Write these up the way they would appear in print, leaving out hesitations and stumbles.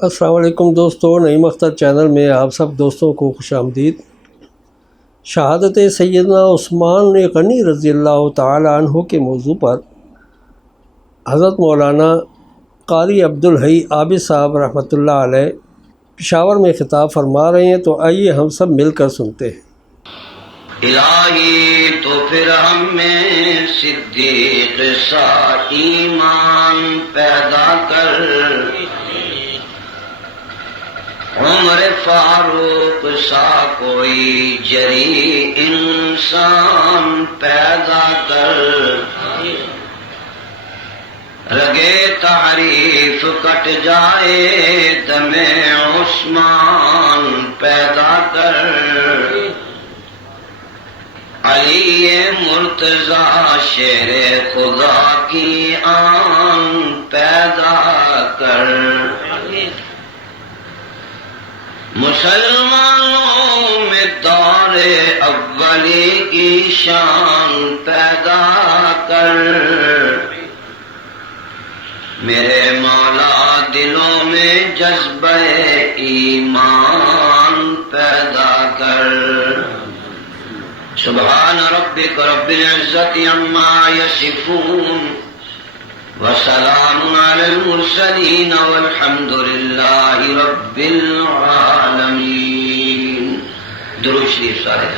السلام علیکم دوستو، نعیم اختر چینل میں آپ سب دوستوں کو خوش آمدید۔ شہادت سیدنا عثمان غنی رضی اللہ تعالی عنہ کے موضوع پر حضرت مولانا قاری عبدالحی عابد صاحب رحمۃ اللہ علیہ پشاور میں خطاب فرما رہے ہیں، تو آئیے ہم سب مل کر سنتے ہیں۔ الہی تو پھر ہم میں صدیق سا ایمان پیدا کر، عمر فاروق سا کوئی جری انسان پیدا کر، رگے تعریف کٹ جائے دم عثمان پیدا کر، علی مرتضی شیر خدا کی آن پیدا کر، مسلمانوں میں دور اولی کی شان پیدا کر، میرے مولا دلوں میں جذبہ ایمان پیدا کر۔ سبحان ربک رب العزت عما یصفون وسلام علی المرسلین والحمد للہ رب العالمین۔ درود شریف سارے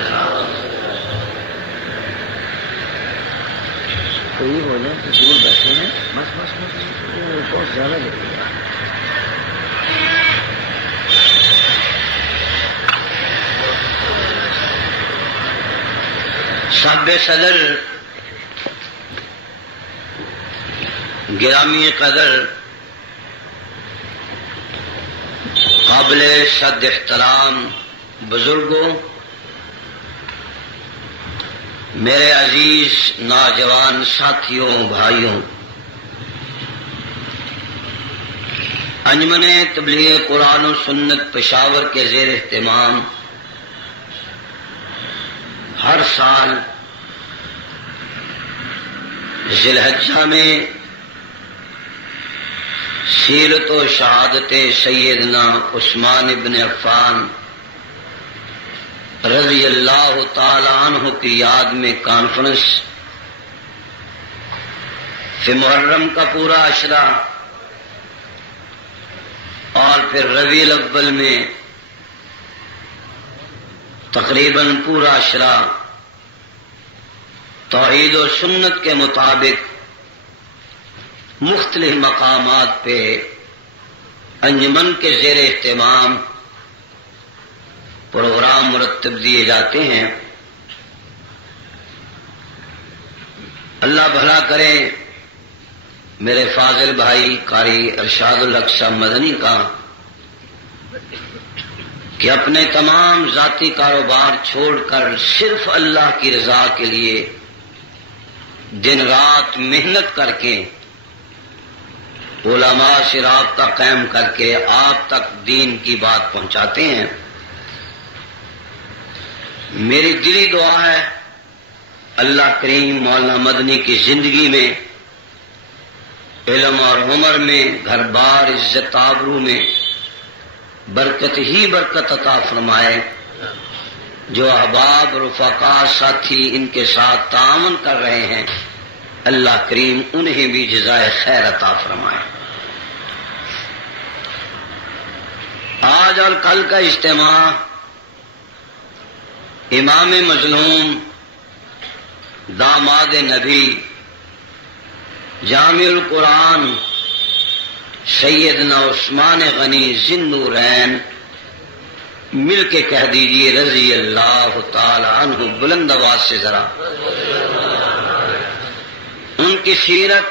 کوئی ہو جائے تو دور بیٹھے ہیں، بس بہت زیادہ لگے گا۔ سب صدر گرامی قدر قابل صد احترام بزرگوں، میرے عزیز نوجوان ساتھیوں بھائیوں، انجمن تبلیغ قرآن و سنت پشاور کے زیر اہتمام ہر سال ذی الحجہ میں سیرت و شہادت سیدنا عثمان بن عفان رضی اللہ تعالی عنہ کی یاد میں کانفرنس فی محرم کا پورا عشرہ اور پھر ربیع الاول میں تقریباً پورا عشرہ توحید و سنت کے مطابق مختلف مقامات پہ انجمن کے زیر اہتمام پروگرام مرتب دیے جاتے ہیں۔ اللہ بھلا کرے میرے فاضل بھائی قاری ارشاد الحق صاحب مدنی کا کہ اپنے تمام ذاتی کاروبار چھوڑ کر صرف اللہ کی رضا کے لیے دن رات محنت کر کے علماء سے رابطہ قائم کر کے آپ تک دین کی بات پہنچاتے ہیں۔ میری دلی دعا ہے اللہ کریم مولانا مدنی کی زندگی میں، علم اور عمر میں، گھر بار عزت آبرو میں برکت ہی برکت عطا فرمائے۔ جو احباب رفقا ساتھی ان کے ساتھ تعاون کر رہے ہیں، اللہ کریم انہیں بھی جزائے خیر عطا فرمائے۔ آج اور کل کا اجتماع امام مظلوم داماد نبی جامع القرآن سیدنا عثمان غنی ذی النورین، مل کے کہہ دیجئے رضی اللہ تعالی عنہ بلند آواز سے ذرا۔ ان کی سیرت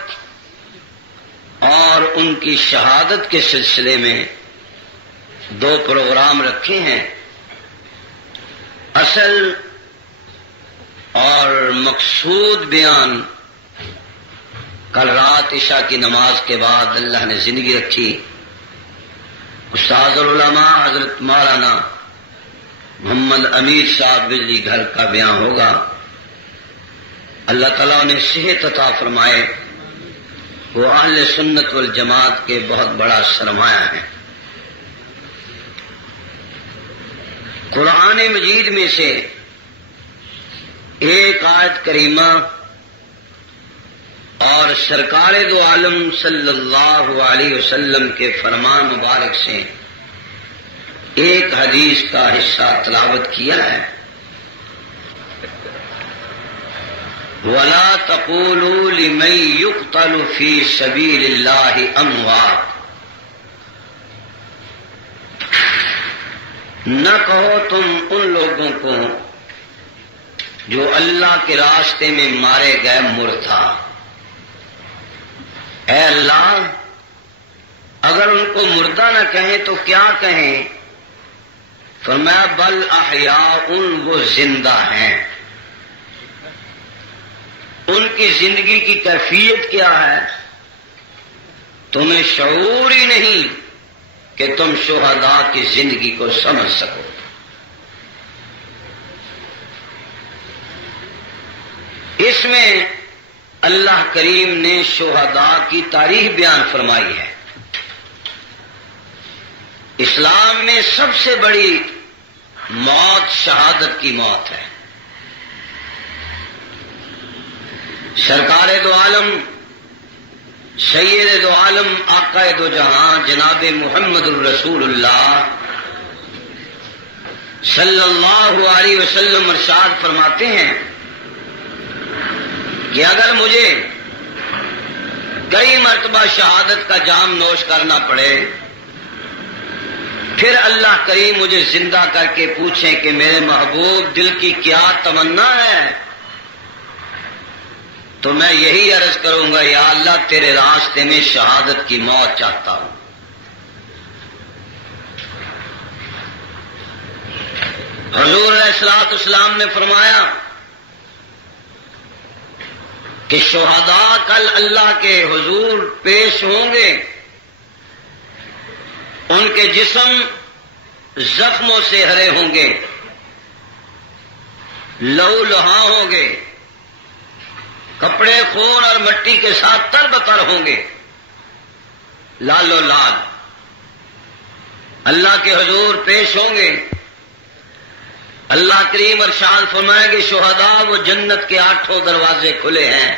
اور ان کی شہادت کے سلسلے میں دو پروگرام رکھے ہیں۔ اصل اور مقصود بیان کل رات عشاء کی نماز کے بعد اللہ نے زندگی رکھی، استاد العلماء حضرت مولانا محمد امیر صاحب بجلی گھر کا بیان ہوگا۔ اللہ تعالیٰ نے صحت عطا فرمائے، وہ اہل سنت والجماعت کے بہت بڑا سرمایہ ہے۔ قرآن مجید میں سے ایک آیت کریمہ اور سرکار دو عالم صلی اللہ علیہ وسلم کے فرمان مبارک سے ایک حدیث کا حصہ تلاوت کیا ہے. وَلَا تَقُولُوا لِمَن يُقْتَلُ فِي سَبِيلِ اللَّهِ أَمْوَاتٌ. نہ کہو تم ان لوگوں کو جو اللہ کے راستے میں مارے گئے مردہ. اے اللہ، اگر ان کو مردہ نہ کہیں تو کیا کہیں؟ فرمایا بل احیاء، وہ زندہ ہیں. ان کی زندگی کی کیفیت کیا ہے تمہیں شعور ہی نہیں کہ تم شہداء کی زندگی کو سمجھ سکو. اس میں اللہ کریم نے شہداء کی تاریخ بیان فرمائی ہے. اسلام میں سب سے بڑی موت شہادت کی موت ہے. سرکار دو عالم سید دو عالم آقا دو جہاں جناب محمد الرسول اللہ صلی اللہ علیہ وسلم ارشاد فرماتے ہیں کہ اگر مجھے کئی مرتبہ شہادت کا جام نوش کرنا پڑے، پھر اللہ کریم مجھے زندہ کر کے پوچھیں کہ میرے محبوب دل کی کیا تمنا ہے، تو میں یہی عرض کروں گا یا اللہ تیرے راستے میں شہادت کی موت چاہتا ہوں. حضور علیہ الصلوۃ والسلام نے فرمایا کہ شہداء کل اللہ کے حضور پیش ہوں گے، ان کے جسم زخموں سے ہرے ہوں گے، لہو لہاں ہوں گے، کپڑے خون اور مٹی کے ساتھ تر بتر ہوں گے، لالو لال اللہ کے حضور پیش ہوں گے. اللہ کریم ارشاد فرمائے کہ شہداء وہ جنت کے 8 دروازے کھلے ہیں،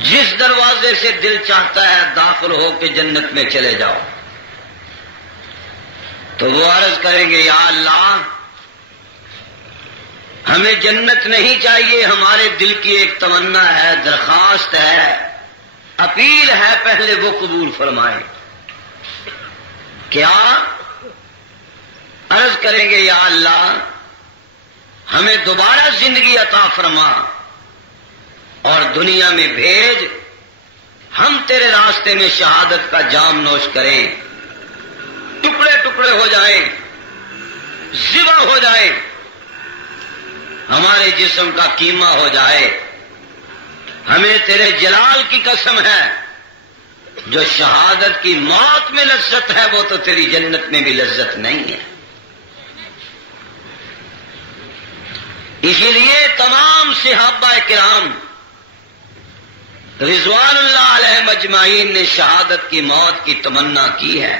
جس دروازے سے دل چاہتا ہے داخل ہو کے جنت میں چلے جاؤ. تو وہ عرض کریں گے یا اللہ ہمیں جنت نہیں چاہیے، ہمارے دل کی ایک تمنا ہے، درخواست ہے، اپیل ہے، پہلے وہ قبول فرمائیں. کیا عرض کریں گے یا اللہ ہمیں دوبارہ زندگی عطا فرما اور دنیا میں بھیج، ہم تیرے راستے میں شہادت کا جام نوش کریں، ٹکڑے ٹکڑے ہو جائیں، ذبح ہو جائیں، ہمارے جسم کا کیما ہو جائے. ہمیں تیرے جلال کی قسم ہے، جو شہادت کی موت میں لذت ہے وہ تو تیری جنت میں بھی لذت نہیں ہے. اسی لیے تمام صحابہ کرام رضوان اللہ علیہم اجمعین نے شہادت کی موت کی تمنا کی ہے.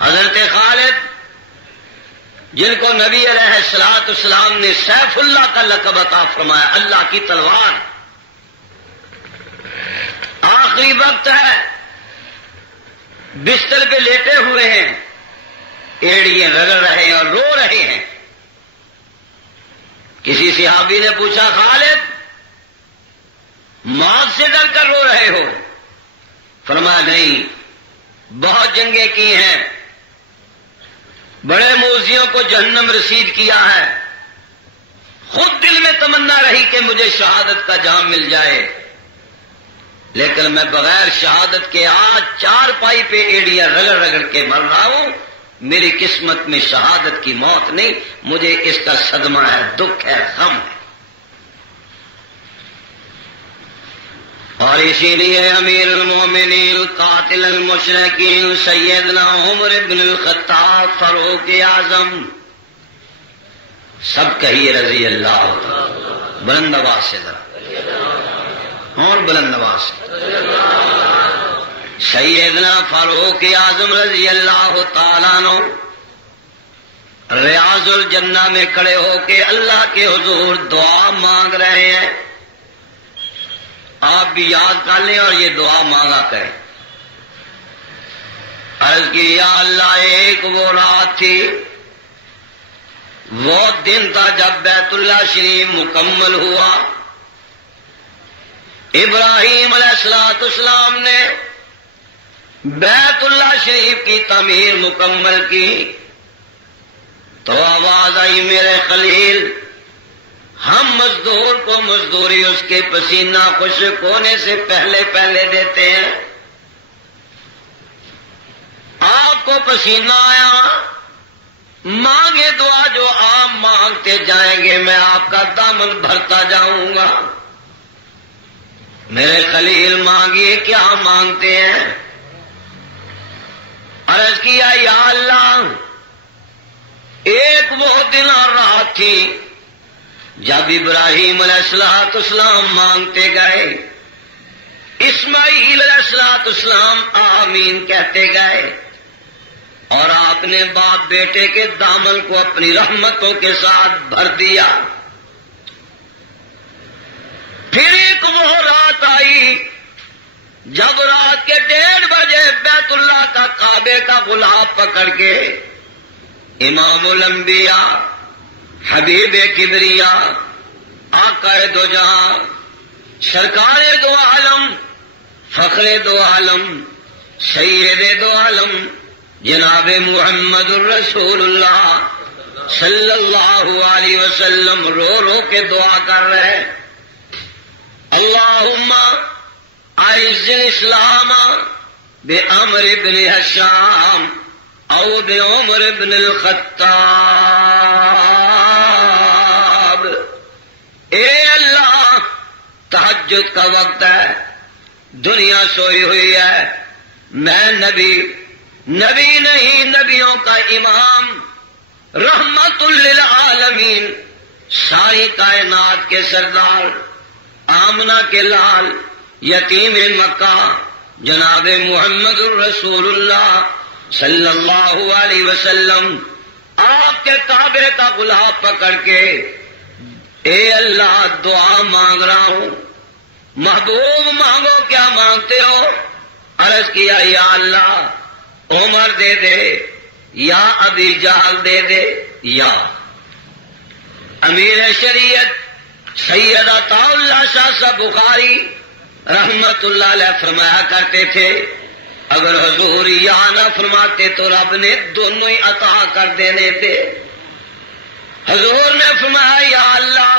حضرت خالد جن کو نبی علیہ الصلوۃ والسلام نے سیف اللہ کا لقب عطا فرمایا، اللہ کی تلوار، آخری وقت ہے، بستر پہ لیٹے ہوئے ہیں، ایڑیاں رگڑ رہے ہیں اور رو رہے ہیں. کسی صحابی نے پوچھا خالد موت سے ڈر کر رو رہے ہو؟ فرمایا نہیں، بہت جنگیں کی ہیں، بڑے موذیوں کو جہنم رسید کیا ہے، خود دل میں تمنا رہی کہ مجھے شہادت کا جام مل جائے، لیکن میں بغیر شہادت کے آج 4 پائی پہ ایڑیاں رگڑ رگڑ کے مر رہا ہوں. میری قسمت میں شہادت کی موت نہیں، مجھے اس کا صدمہ ہے، دکھ ہے، غم ہے. اور اسی لیے امیر المومنین قاتل المشرکین سیدنا عمر بن الخطاب فاروق اعظم، سب کہیے رضی اللہ عنہ، بلند آواز سے ذرا، اور بلند آواز سے. سیدنا فاروق اعظم رضی اللہ تعالیٰ عنہ ریاض الجنہ میں کھڑے ہو کے اللہ کے حضور دعا مانگ رہے ہیں. آپ بھی یاد کر لیں اور یہ دعا مانگا کریں. عرض کی یا اللہ ایک وہ رات تھی، وہ دن تھا جب بیت اللہ شریف مکمل ہوا. ابراہیم علیہ السلام نے بیت اللہ شریف کی تعمیر مکمل کی تو آواز آئی میرے خلیل ہم مزدور کو مزدوری اس کے پسینہ خشک ہونے سے پہلے پہلے دیتے ہیں. آپ کو پسینہ آیا، مانگے دعا جو آپ مانگتے جائیں گے میں آپ کا دامن بھرتا جاؤں گا. میرے خلیل مانگیے کیا مانگتے ہیں؟ عرض کیا یا اللہ ایک وہ دن اور رات تھی جب ابراہیم علیہ السلام مانگتے گئے، اسماعیل علیہ السلام آمین کہتے گئے، اور آپ نے باپ بیٹے کے دامن کو اپنی رحمتوں کے ساتھ بھر دیا. پھر ایک وہ رات آئی جب رات کے 1:30 بجے بیت اللہ کا کعبے کا غلاف پکڑ کے امام الانبیاء حبیب کبریا آقا دو جہاں سرکار دو عالم فخر دو عالم سید دو عالم جناب محمد الرسول اللہ صلی اللہ علیہ وسلم رو رو کے دعا کر رہے اللہم اعز الاسلام بعمر بن ہشام او بعمر بن الخطاب. اے اللہ تہجد کا وقت ہے، دنیا سوئی ہوئی ہے، میں نبی نہیں نبیوں کا امام رحمت للعالمین ساری کائنات کے سردار آمنہ کے لال یتیم مکہ جناب محمد الرسول اللہ صلی اللہ علیہ وسلم آپ کے کعبے کا غلاف پکڑ کے اے اللہ دعا مانگ رہا ہوں. محبوب مانگو کیا مانگتے ہو؟ عرض کیا یا اللہ عمر دے دے یا ابی جہل دے دے یا امیر شریعت سید عطا اللہ شاہ صاحب بخاری رحمت اللہ علیہ فرمایا کرتے تھے اگر حضور یا نہ فرماتے تو رب نے دونوں ہی عطا کر دینے تھے. حضور نے فرمایا یا اللہ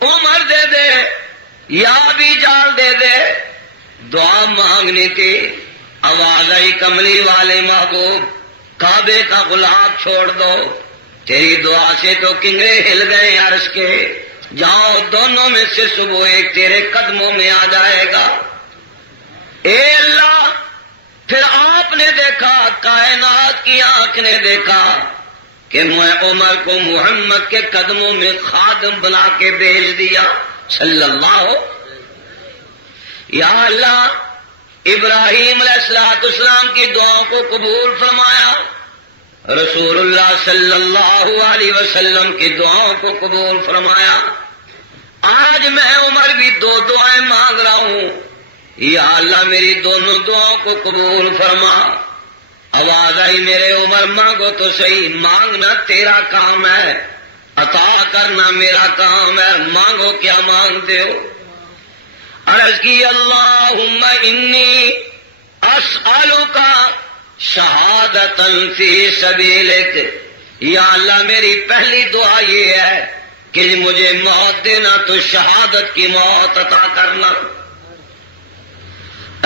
عمر دے دے یا بھی جال دے دے. دعا مانگنی تھی، آواز آئی کملی والے محبوب کعبے کا غلاف چھوڑ دو، تیری دعا سے تو کنگرے ہل گئے عرش کے، جاؤ دونوں میں سے صبح ایک تیرے قدموں میں آ جائے گا. اے اللہ پھر آپ نے دیکھا، کائنات کی آنکھ نے دیکھا کہ میں عمر کو محمد کے قدموں میں خادم بنا کے بھیج دیا صلی اللہ. یا اللہ ابراہیم علیہ السلام کی دعاؤں کو قبول فرمایا، رسول اللہ صلی اللہ علیہ وسلم کی دعاؤں کو قبول فرمایا. آج میں عمر بھی دو دعائیں مانگ رہا ہوں، یا اللہ میری دونوں دعاؤں کو قبول فرما. آواز آئی میرے عمر مانگو تو صحیح، مانگنا تیرا کام ہے، عطا کرنا میرا کام ہے، مانگو کیا مانگتے ہو؟ عرض کی اللہم انی اسألک شہادتا فی سبیلک. یا اللہ میری پہلی دعا یہ ہے کہ مجھے موت دینا تو شہادت کی موت عطا کرنا.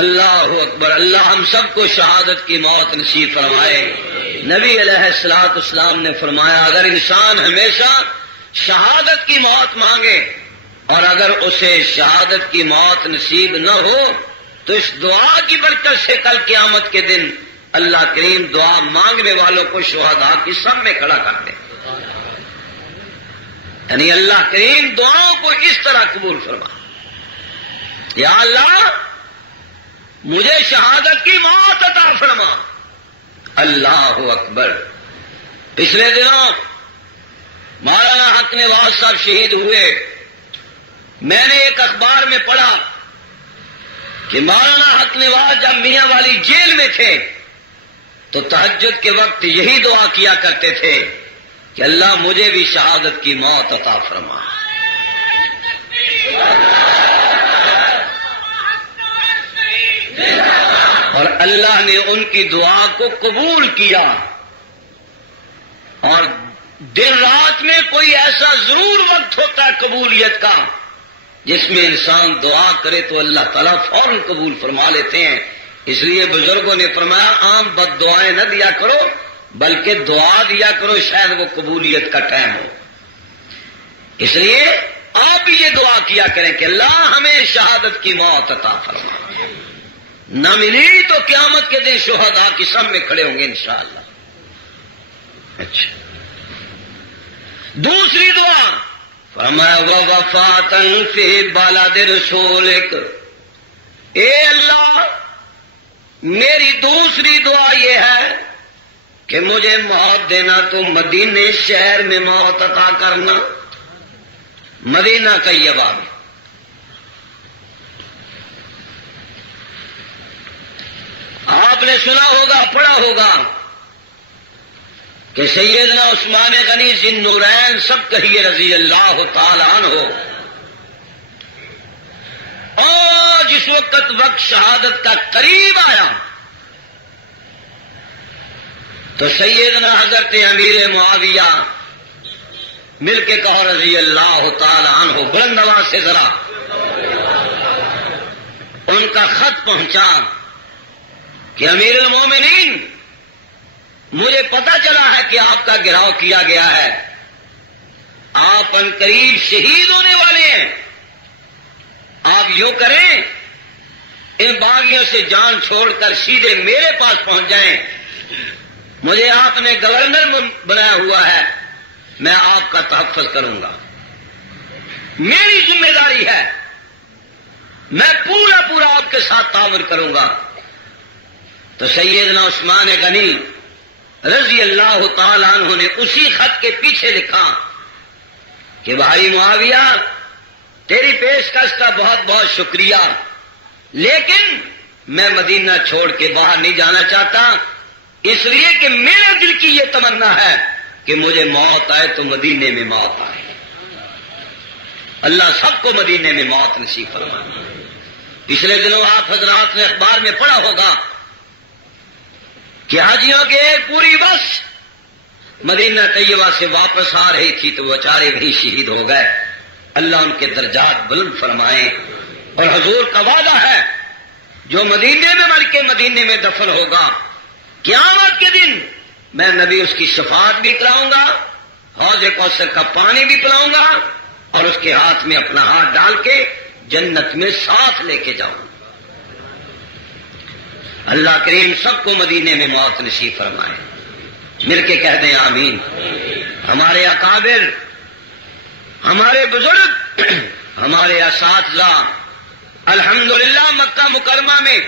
اللہ اکبر. اللہ ہم سب کو شہادت کی موت نصیب فرمائے. نبی علیہ السلام نے فرمایا اگر انسان ہمیشہ شہادت کی موت مانگے اور اگر اسے شہادت کی موت نصیب نہ ہو تو اس دعا کی برکت سے کل قیامت کے دن اللہ کریم دعا مانگنے والوں کو شہداء کی سب میں کھڑا کر دے. یعنی اللہ کریم دعاؤں کو اس طرح قبول فرما. یا اللہ مجھے شہادت کی موت عطا فرما۔ اللہ اکبر۔ پچھلے دنوں مولانا حق نواز صاحب شہید ہوئے۔ میں نے ایک اخبار میں پڑھا کہ مولانا حق نواز جب میاں والی جیل میں تھے تو تہجد کے وقت یہی دعا کیا کرتے تھے کہ اللہ مجھے بھی شہادت کی موت عطا فرما۔ اور اللہ نے ان کی دعا کو قبول کیا۔ اور دن رات میں کوئی ایسا ضرور وقت ہوتا ہے قبولیت کا جس میں انسان دعا کرے تو اللہ تعالیٰ فوراً قبول فرما لیتے ہیں۔ اس لیے بزرگوں نے فرمایا عام بد دعائیں نہ دیا کرو بلکہ دعا دیا کرو، شاید وہ قبولیت کا ٹائم ہو۔ اس لیے آپ بھی یہ دعا کیا کریں کہ اللہ ہمیں شہادت کی موت عطا فرما۔ نہ ملی تو قیامت کے دن شہداء کی سب میں کھڑے ہوں گے انشاءاللہ۔ اچھا، دوسری دعا فرمایا وفاتن فی بلد رسولک، اے اللہ میری دوسری دعا یہ ہے کہ مجھے موت دینا تو مدینے شہر میں موت عطا کرنا، مدینہ طیبہ میں۔ آپ نے سنا ہوگا، پڑھا ہوگا کہ سیدنا عثمان غنی ذی النورین سب کہیے رضی اللہ تعالی عنہ، اور جس وقت شہادت کا قریب آیا تو سیدنا حضرت امیر معاویہ مل کے کہو رضی اللہ تعالی عنہ، بلند آواز سے ذرا ان کا خط پہنچا کہ امیر المومنین مجھے پتا چلا ہے کہ آپ کا گھراؤ کیا گیا ہے، آپ ان قریب شہید ہونے والے ہیں، آپ یوں کریں ان باغیوں سے جان چھوڑ کر سیدھے میرے پاس پہنچ جائیں، مجھے آپ نے گورنر بنایا ہوا ہے، میں آپ کا تحفظ کروں گا، میری ذمہ داری ہے، میں پورا آپ کے ساتھ تعاون کروں گا۔ تو سیدنا عثمان غنی رضی اللہ تعالی عنہ نے اسی خط کے پیچھے لکھا کہ بھائی معاویہ تیری پیشکش کا بہت بہت شکریہ، لیکن میں مدینہ چھوڑ کے باہر نہیں جانا چاہتا، اس لیے کہ میرے دل کی یہ تمنا ہے کہ مجھے موت آئے تو مدینے میں موت آئے۔ اللہ سب کو مدینے میں موت نصیب فرمائے۔ پچھلے دنوں آپ حضرات نے اخبار میں پڑھا ہوگا کہ حاجیوں کے ایک پوری بس مدینہ طیبہ سے واپس آ رہی تھی تو وہ بیچارے وہیں شہید ہو گئے۔ اللہ ان کے درجات بلند فرمائے۔ اور حضور کا وعدہ ہے جو مدینے میں مر کے مدینے میں دفن ہوگا، قیامت کے دن میں نبی اس کی شفاعت بھی کراؤں گا، حوض کوثر کا پانی بھی پلاؤں گا، اور اس کے ہاتھ میں اپنا ہاتھ ڈال کے جنت میں ساتھ لے کے جاؤں۔ اللہ کریم سب کو مدینے میں موت نصیب فرمائے۔ مل کے کہہ دیں آمین۔ ہمارے اکابر، ہمارے بزرگ، ہمارے اساتذہ الحمدللہ مکہ مکرمہ میں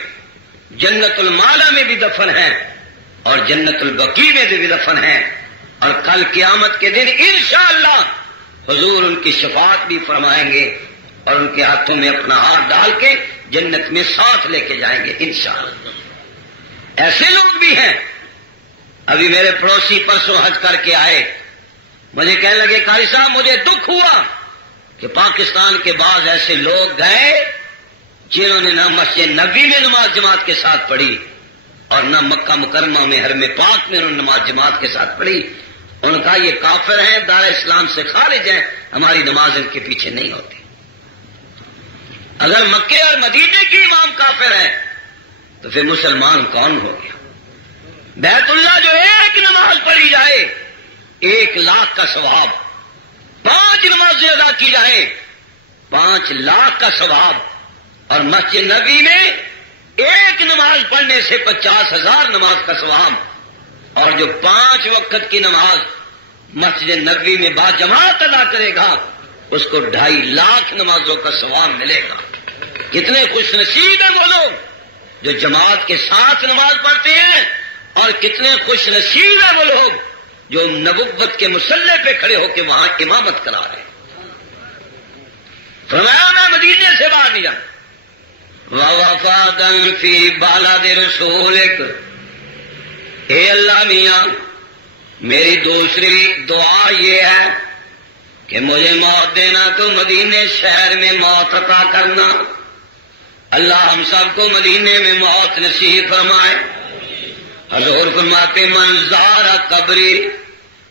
جنت المالا میں بھی دفن ہیں اور جنت البقیع میں بھی دفن ہیں، اور کل قیامت کے دن انشاءاللہ حضور ان کی شفاعت بھی فرمائیں گے اور ان کے ہاتھوں میں اپنا ہاتھ ڈال کے جنت میں ساتھ لے کے جائیں گے انشاءاللہ۔ ایسے لوگ بھی ہیں، ابھی میرے پڑوسی پرسوں حج کر کے آئے، مجھے کہنے لگے قاری صاحب مجھے دکھ ہوا کہ پاکستان کے بعض ایسے لوگ گئے جنہوں نے نہ مسجد نبوی میں نماز جماعت کے ساتھ پڑھی اور نہ مکہ مکرمہ میں حرم پاک میں انہوں نے نماز جماعت کے ساتھ پڑھی۔ ان کا یہ کافر ہیں، دار اسلام سے خارج ہیں، ہماری نماز ان کے پیچھے نہیں ہوتی۔ اگر مکے اور مدینے کی امام کافر ہے تو پھر مسلمان کون ہو گیا؟ بیت اللہ جو ایک نماز پڑھی جائے 1,00,000 کا ثواب، 5 نمازیں ادا کی جائیں 5,00,000 کا ثواب، اور مسجد نبی میں ایک نماز پڑھنے سے 50,000 نماز کا ثواب، اور جو 5 وقت کی نماز مسجد نبی میں با جماعت ادا کرے گا اس کو 2.5 لاکھ نمازوں کا ثواب ملے گا۔ کتنے خوش نصیب ہیں وہ لوگ جو جماعت کے ساتھ نماز پڑھتے ہیں، اور کتنے خوش نصیب ہیں وہ لوگ جو نبوت کے مصلی پہ کھڑے ہو کے وہاں امامت کرا رہے ہیں۔ فرمایا میں مدینے سے باہر نہیں جاؤں۔ وَوَفَادًا فِي بَلَدِ رَسُولِكَ، اے اللہ میاں میری دوسری دعا یہ ہے کہ مجھے موت دینا تو مدینے شہر میں موت عطا کرنا۔ اللہ ہم سب کو مدینے میں موت نصیب فرمائے۔ حضور فرماتے من زار قبری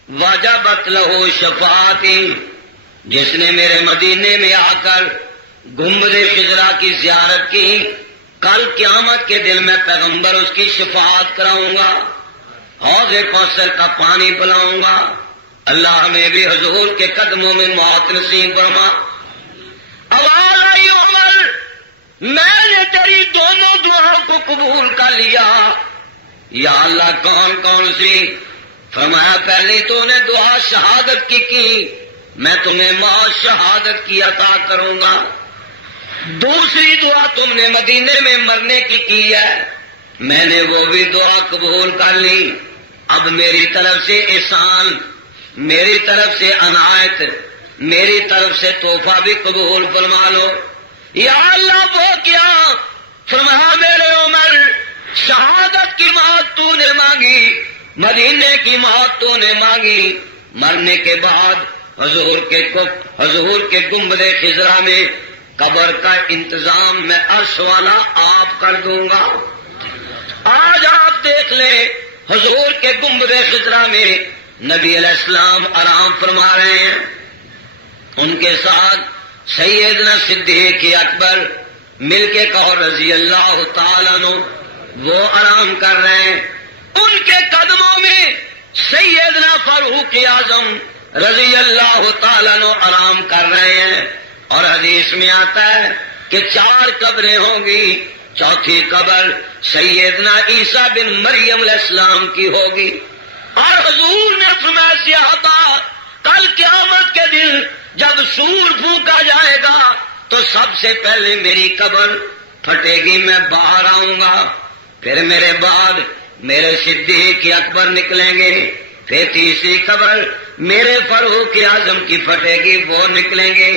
وجبت لہو شفاعتی، جس نے میرے مدینے میں آ کر گنبد خضرا کی زیارت کی، کل قیامت کے دن میں پیغمبر اس کی شفاعت کراؤں گا، حوض کوثر کا پانی پلاؤں گا۔ اللہ ہمیں بھی حضور کے قدموں میں موت نصیب فرما۔ آواز آئی عمر میں نے تیری دونوں دعاؤں کو قبول کر لیا۔ یا اللہ کون کون سی؟ فرمایا پہلی تو نے دعا شہادت کی میں تمہیں موت شہادت کی عطا کروں گا۔ دوسری دعا تم نے مدینے میں مرنے کی ہے، میں نے وہ بھی دعا قبول کر لی۔ اب میری طرف سے احسان، میری طرف سے عنایت، میری طرف سے تحفہ بھی قبول فرما لو۔ یا اللہ وہ کیا؟ فرمایا میرے عمر شہادت کی موت تو نے مانگی، مدینے کی موت تو نے مانگی، مرنے کے بعد حضور کے گنبد خضرا میں قبر کا انتظام میں عرش والا آپ کر دوں گا۔ آج آپ دیکھ لیں حضور کے گنبد خضرا میں نبی علیہ السلام آرام فرما رہے ہیں، ان کے ساتھ سیدنا صدیق اکبر مل کے کہو رضی اللہ تعالیٰ عنہ، وہ آرام کر رہے ہیں۔ ان کے قدموں میں سیدنا فاروق اعظم رضی اللہ تعالیٰ عنہ آرام کر رہے ہیں، اور حدیث میں آتا ہے کہ 4 قبریں ہوں گی، چوتھی قبر سیدنا عیسیٰ بن مریم علیہ السلام کی ہوگی۔ اور حضور نے فرمایا صحابہ کل قیامت کے دن جب سور پھونکا جائے گا تو سب سے پہلے میری قبر پھٹے گی، میں باہر آؤں گا، پھر میرے بعد میرے صدیق اکبر نکلیں گے، پھر تیسری قبر میرے فاروق اعظم کی پھٹے گی، وہ نکلیں گے،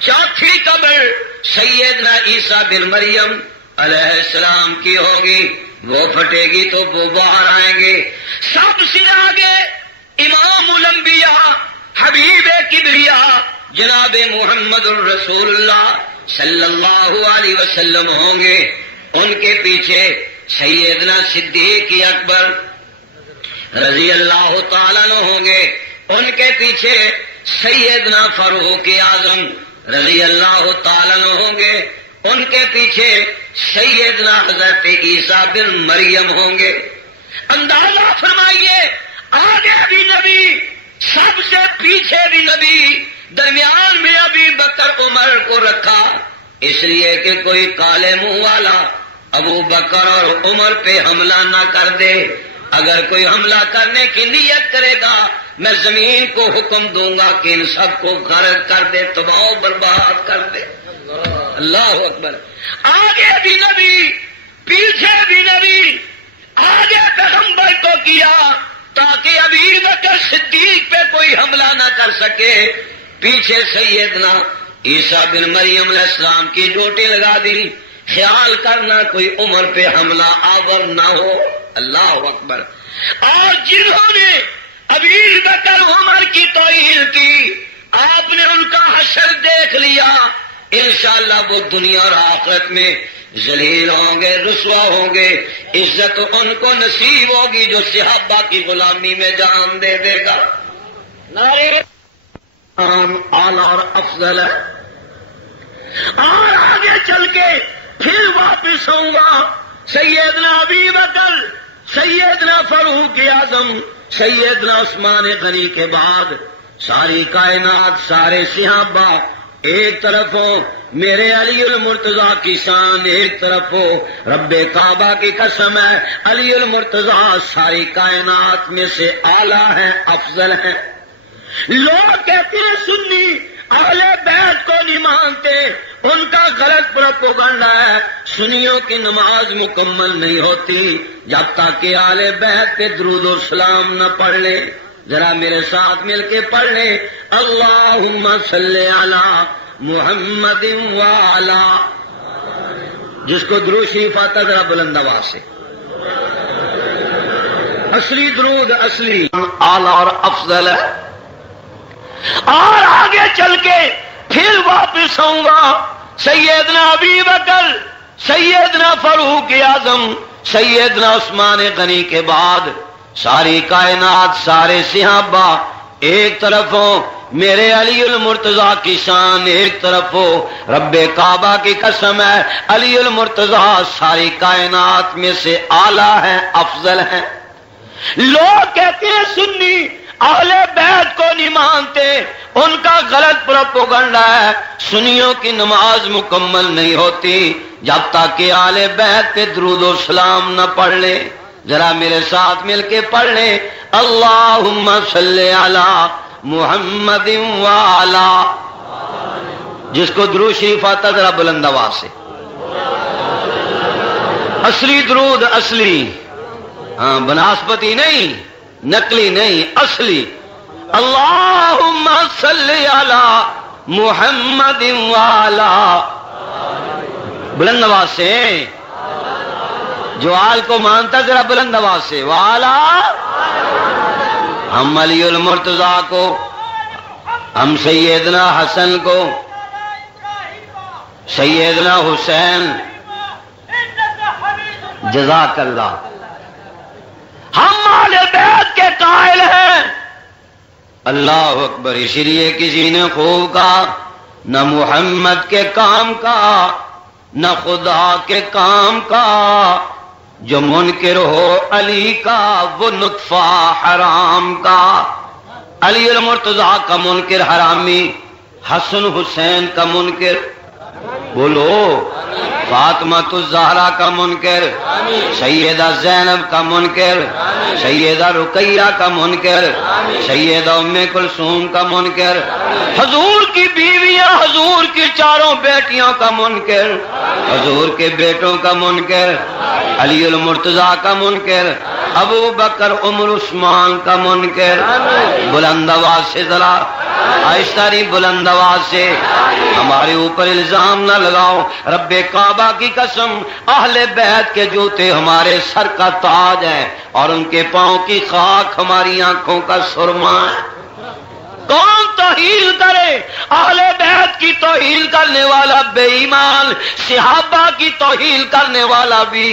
چوتھی قبر سیدنا عیسیٰ بن مریم علیہ السلام کی ہوگی، وہ پھٹے گی تو وہ باہر آئیں گے۔ سب سے آگے امام الانبیاء حبیب کبریا جناب محمد الرسول اللہ صلی اللہ علیہ وسلم ہوں گے، ان کے پیچھے سیدنا صدیق اکبر رضی اللہ تعالیٰ عنہ ہوں گے، ان کے پیچھے سیدنا فاروق اعظم رضی اللہ تعالیٰ عنہ ہوں گے، ان کے پیچھے سیدنا حضرت عیسیٰ بن مریم ہوں گے۔ اندازہ فرمائیے آگے بھی نبی، سب سے پیچھے بھی نبی، درمیان میں ابھی بکر عمر کو رکھا، اس لیے کہ کوئی کالے منہ والا ابو بکر اور عمر پہ حملہ نہ کر دے۔ اگر کوئی حملہ کرنے کی نیت کرے گا میں زمین کو حکم دوں گا کہ ان سب کو غرق کر دے، تباہ و برباد کر دے۔ اللہ اکبر۔ آگے بھی نبی، پیچھے بھی نبی، آگے پیغمبر کو کیا تاکہ ابھی بکر صدیق پہ کوئی حملہ نہ کر سکے، پیچھے سیدنا عیسیٰ بن مریم علیہ السلام کی ڈیوٹی لگا دی، خیال کرنا کوئی عمر پہ حملہ آور نہ ہو۔ اللہ اکبر۔ اور جنہوں نے ابھی بکر عمر کی توہین کی، آپ نے ان کا حشر دیکھ لیا، انشاءاللہ وہ دنیا اور آخرت میں ذلیل ہوں گے، رسوا ہوں گے، عزت ان کو نصیب ہوگی جو صحابہ کی غلامی میں جان دے دے گا۔ نعرہ اعلیٰ اور افضل ہے۔ اور آگے چل کے پھر واپس ہوں گا، سیدنا ابی بکر، سیدنا فاروق اعظم، سیدنا عثمان غنی کے بعد ساری کائنات، سارے صحابہ ایک طرف ہو، میرے علی المرتضیٰ کی شان ایک طرف ہو، رب کعبہ کی قسم ہے علی المرتضیٰ ساری کائنات میں سے اعلیٰ ہے، افضل ہے۔ لوگ کہتے ہیں سنی اہل بیت کو نہیں مانتے، ان کا غلط پروپیگنڈا ہے. سنیوں کی نماز مکمل نہیں ہوتی جب تک کہ آل بیت پہ درود و سلام نہ پڑھ لے. ذرا میرے ساتھ مل کے پڑھ لے اللہم صلی علی محمد وعلی. جس کو درود شریف آتا ذرا بلند آواز سے. اصلی درود اصلی اعلیٰ اور افضل ہے. اور آگے چل کے پھر واپس آؤں گا. سیدنا ابی بکر، سیدنا فاروق اعظم، سیدنا عثمان غنی کے بعد ساری کائنات، سارے صحابہ ایک طرف ہو، میرے علی المرتضیٰ کی شان ایک طرف ہو. رب کعبہ کی قسم ہے علی المرتضیٰ ساری کائنات میں سے اعلیٰ ہے، افضل ہے. لوگ کہتے ہیں سنی اہل بیت کو نہیں مانتے، ان کا غلط پروپیگنڈا ہے. سنیوں کی نماز مکمل نہیں ہوتی جب تک کہ اہل بیت پہ درود و سلام نہ پڑھ لے. ذرا میرے ساتھ مل کے پڑھ لیں اللہم صلی علی محمد وعلی. جس کو درود شریف آتا ذرا بلند آواز سے. اصلی درود اصلی، ہاں بناسپتی نہیں، نقلی نہیں، اصلی. اللہم صلی علی محمد وعلی. بلند آواز سے. جو آل کو مانتا ذرا بلند آواز سے والا. ہم علی المرتضیٰ کو، ہم سیدنا حسن کو، سیدنا حسین، جزاک اللہ، ہم اہل بیت کے قائل ہیں. اللہ اکبر. اسی لیے کسی نے خوب کہا نہ محمد کے کام کا نہ خدا کے کام کا، جو منکر ہو علی کا وہ نطفہ حرام کا. علی المرتضیٰ کا منکر حرامی، حسن حسین کا منکر بولو، فاطمہ الزہرا کا منکر، سیدہ زینب کا منکر، سیدہ رقیہ کا منکر، سیدہ ام کلثوم کا منکر، حضور کی بیویاں، حضور کی چاروں بیٹیوں کا منکر، حضور کے بیٹوں کا منکر، علی المرتضیٰ کا منکر، ابو بکر عمر عثمان کا منکر. بلند آواز سے ذرا آہستہ نہیں، بلند آواز سے. ہمارے اوپر الزام نہ لگاؤ. رب کعبہ کی قسم اہل بیت کے جوتے ہمارے سر کا تاج ہے اور ان کے پاؤں کی خاک ہماری آنکھوں کا سرما ہے. کون توہین کرے؟ اہل بیت کی توہین کرنے والا بے ایمان، صحابہ کی توہین کرنے والا بھی.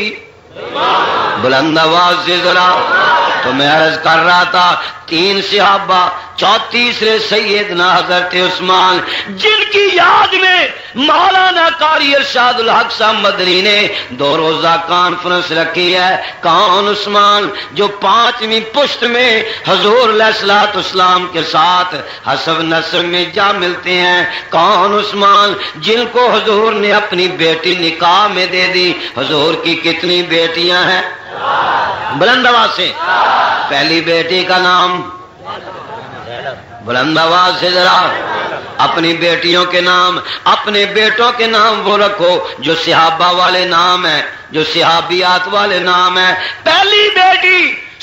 بلند آواز سے ذرا. تو میں عرض کر رہا تھا 3 صحابہ، تیسرے سیدنا حضرت عثمان، جن کی یاد میں مولانا قاری ارشاد الحق صاحب مدنی نے 2 روزہ کانفرنس رکھی ہے. کون عثمان؟ جو 5ویں پشت میں حضور علیہ الصلوۃ والسلام کے ساتھ حسب نسب میں جا ملتے ہیں. کون عثمان؟ جن کو حضور نے اپنی بیٹی نکاح میں دے دی. حضور کی کتنی بیٹیاں ہیں؟ بلند آواز سے. پہلی بیٹی کا نام، بلند آواز سے ذرا. اپنی بیٹیوں کے نام، اپنے بیٹوں کے نام وہ رکھو جو صحابہ والے نام ہیں، جو صحابیات والے نام ہیں. پہلی بیٹی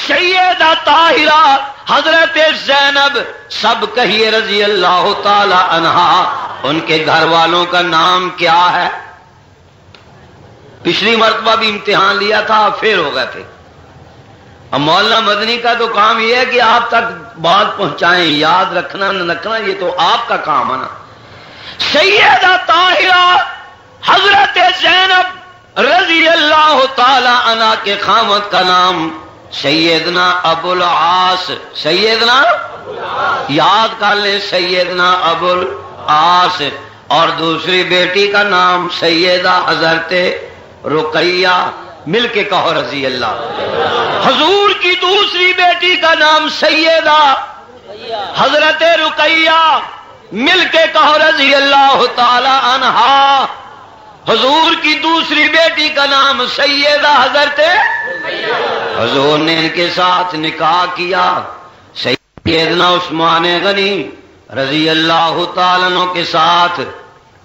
سیدہ طاہرہ حضرت زینب، سب کہیے رضی اللہ تعالی عنہا. ان کے گھر والوں کا نام کیا ہے؟ پچھلی مرتبہ بھی امتحان لیا تھا، فیل ہو گئے تھے. اب مولانا مدنی کا تو کام یہ ہے کہ آپ تک بات پہنچائیں، یاد رکھنا نہ رکھنا یہ تو آپ کا کام ہے نا. سیدہ طاہرہ حضرت زینب رضی اللہ تعالی عنہ کے خاوند کا نام سیدنا ابو العاص. سیدنا یاد کر لیں، سیدنا ابو العاص. اور دوسری بیٹی کا نام سیدہ حضرت رقیہ. مل کے کہو رضی اللہ. حضور کی دوسری بیٹی کا نام سیدہ حضرت رقیہ. مل کے کہو رضی اللہ تعالی عنہا. حضور کی دوسری بیٹی کا نام سیدہ حضرت. حضور نے ان کے ساتھ نکاح کیا. سیدنا عثمان غنی رضی اللہ تعالیٰ عنہ کے ساتھ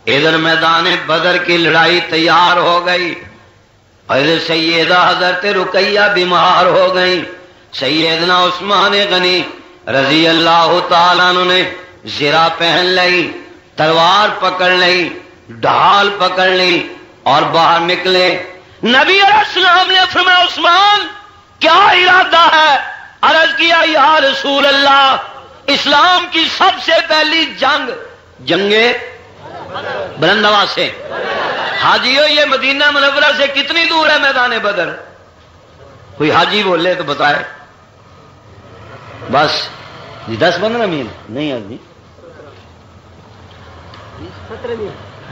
ادھر میدان بدر کی لڑائی تیار ہو گئی، ادھر سیدہ حضرت رقیہ بیمار ہو گئی، سیدنا عثمان غنی رضی اللہ تعالیٰ عنہ نے زرہ پہن لی، تلوار پکڑ لی، ڈھال پکڑ لی اور باہر نکلے۔ نبی علیہ السلام نے فرمایا عثمان کیا ارادہ ہے؟ عرض کیا یا رسول اللہ اسلام کی سب سے پہلی جنگ بلند آواز سے حاجیوں یہ مدینہ منورہ سے کتنی دور ہے میدان بدر؟ کوئی حاجی بولے تو بتائے۔ بس 10-15 میل نہیں آدمی،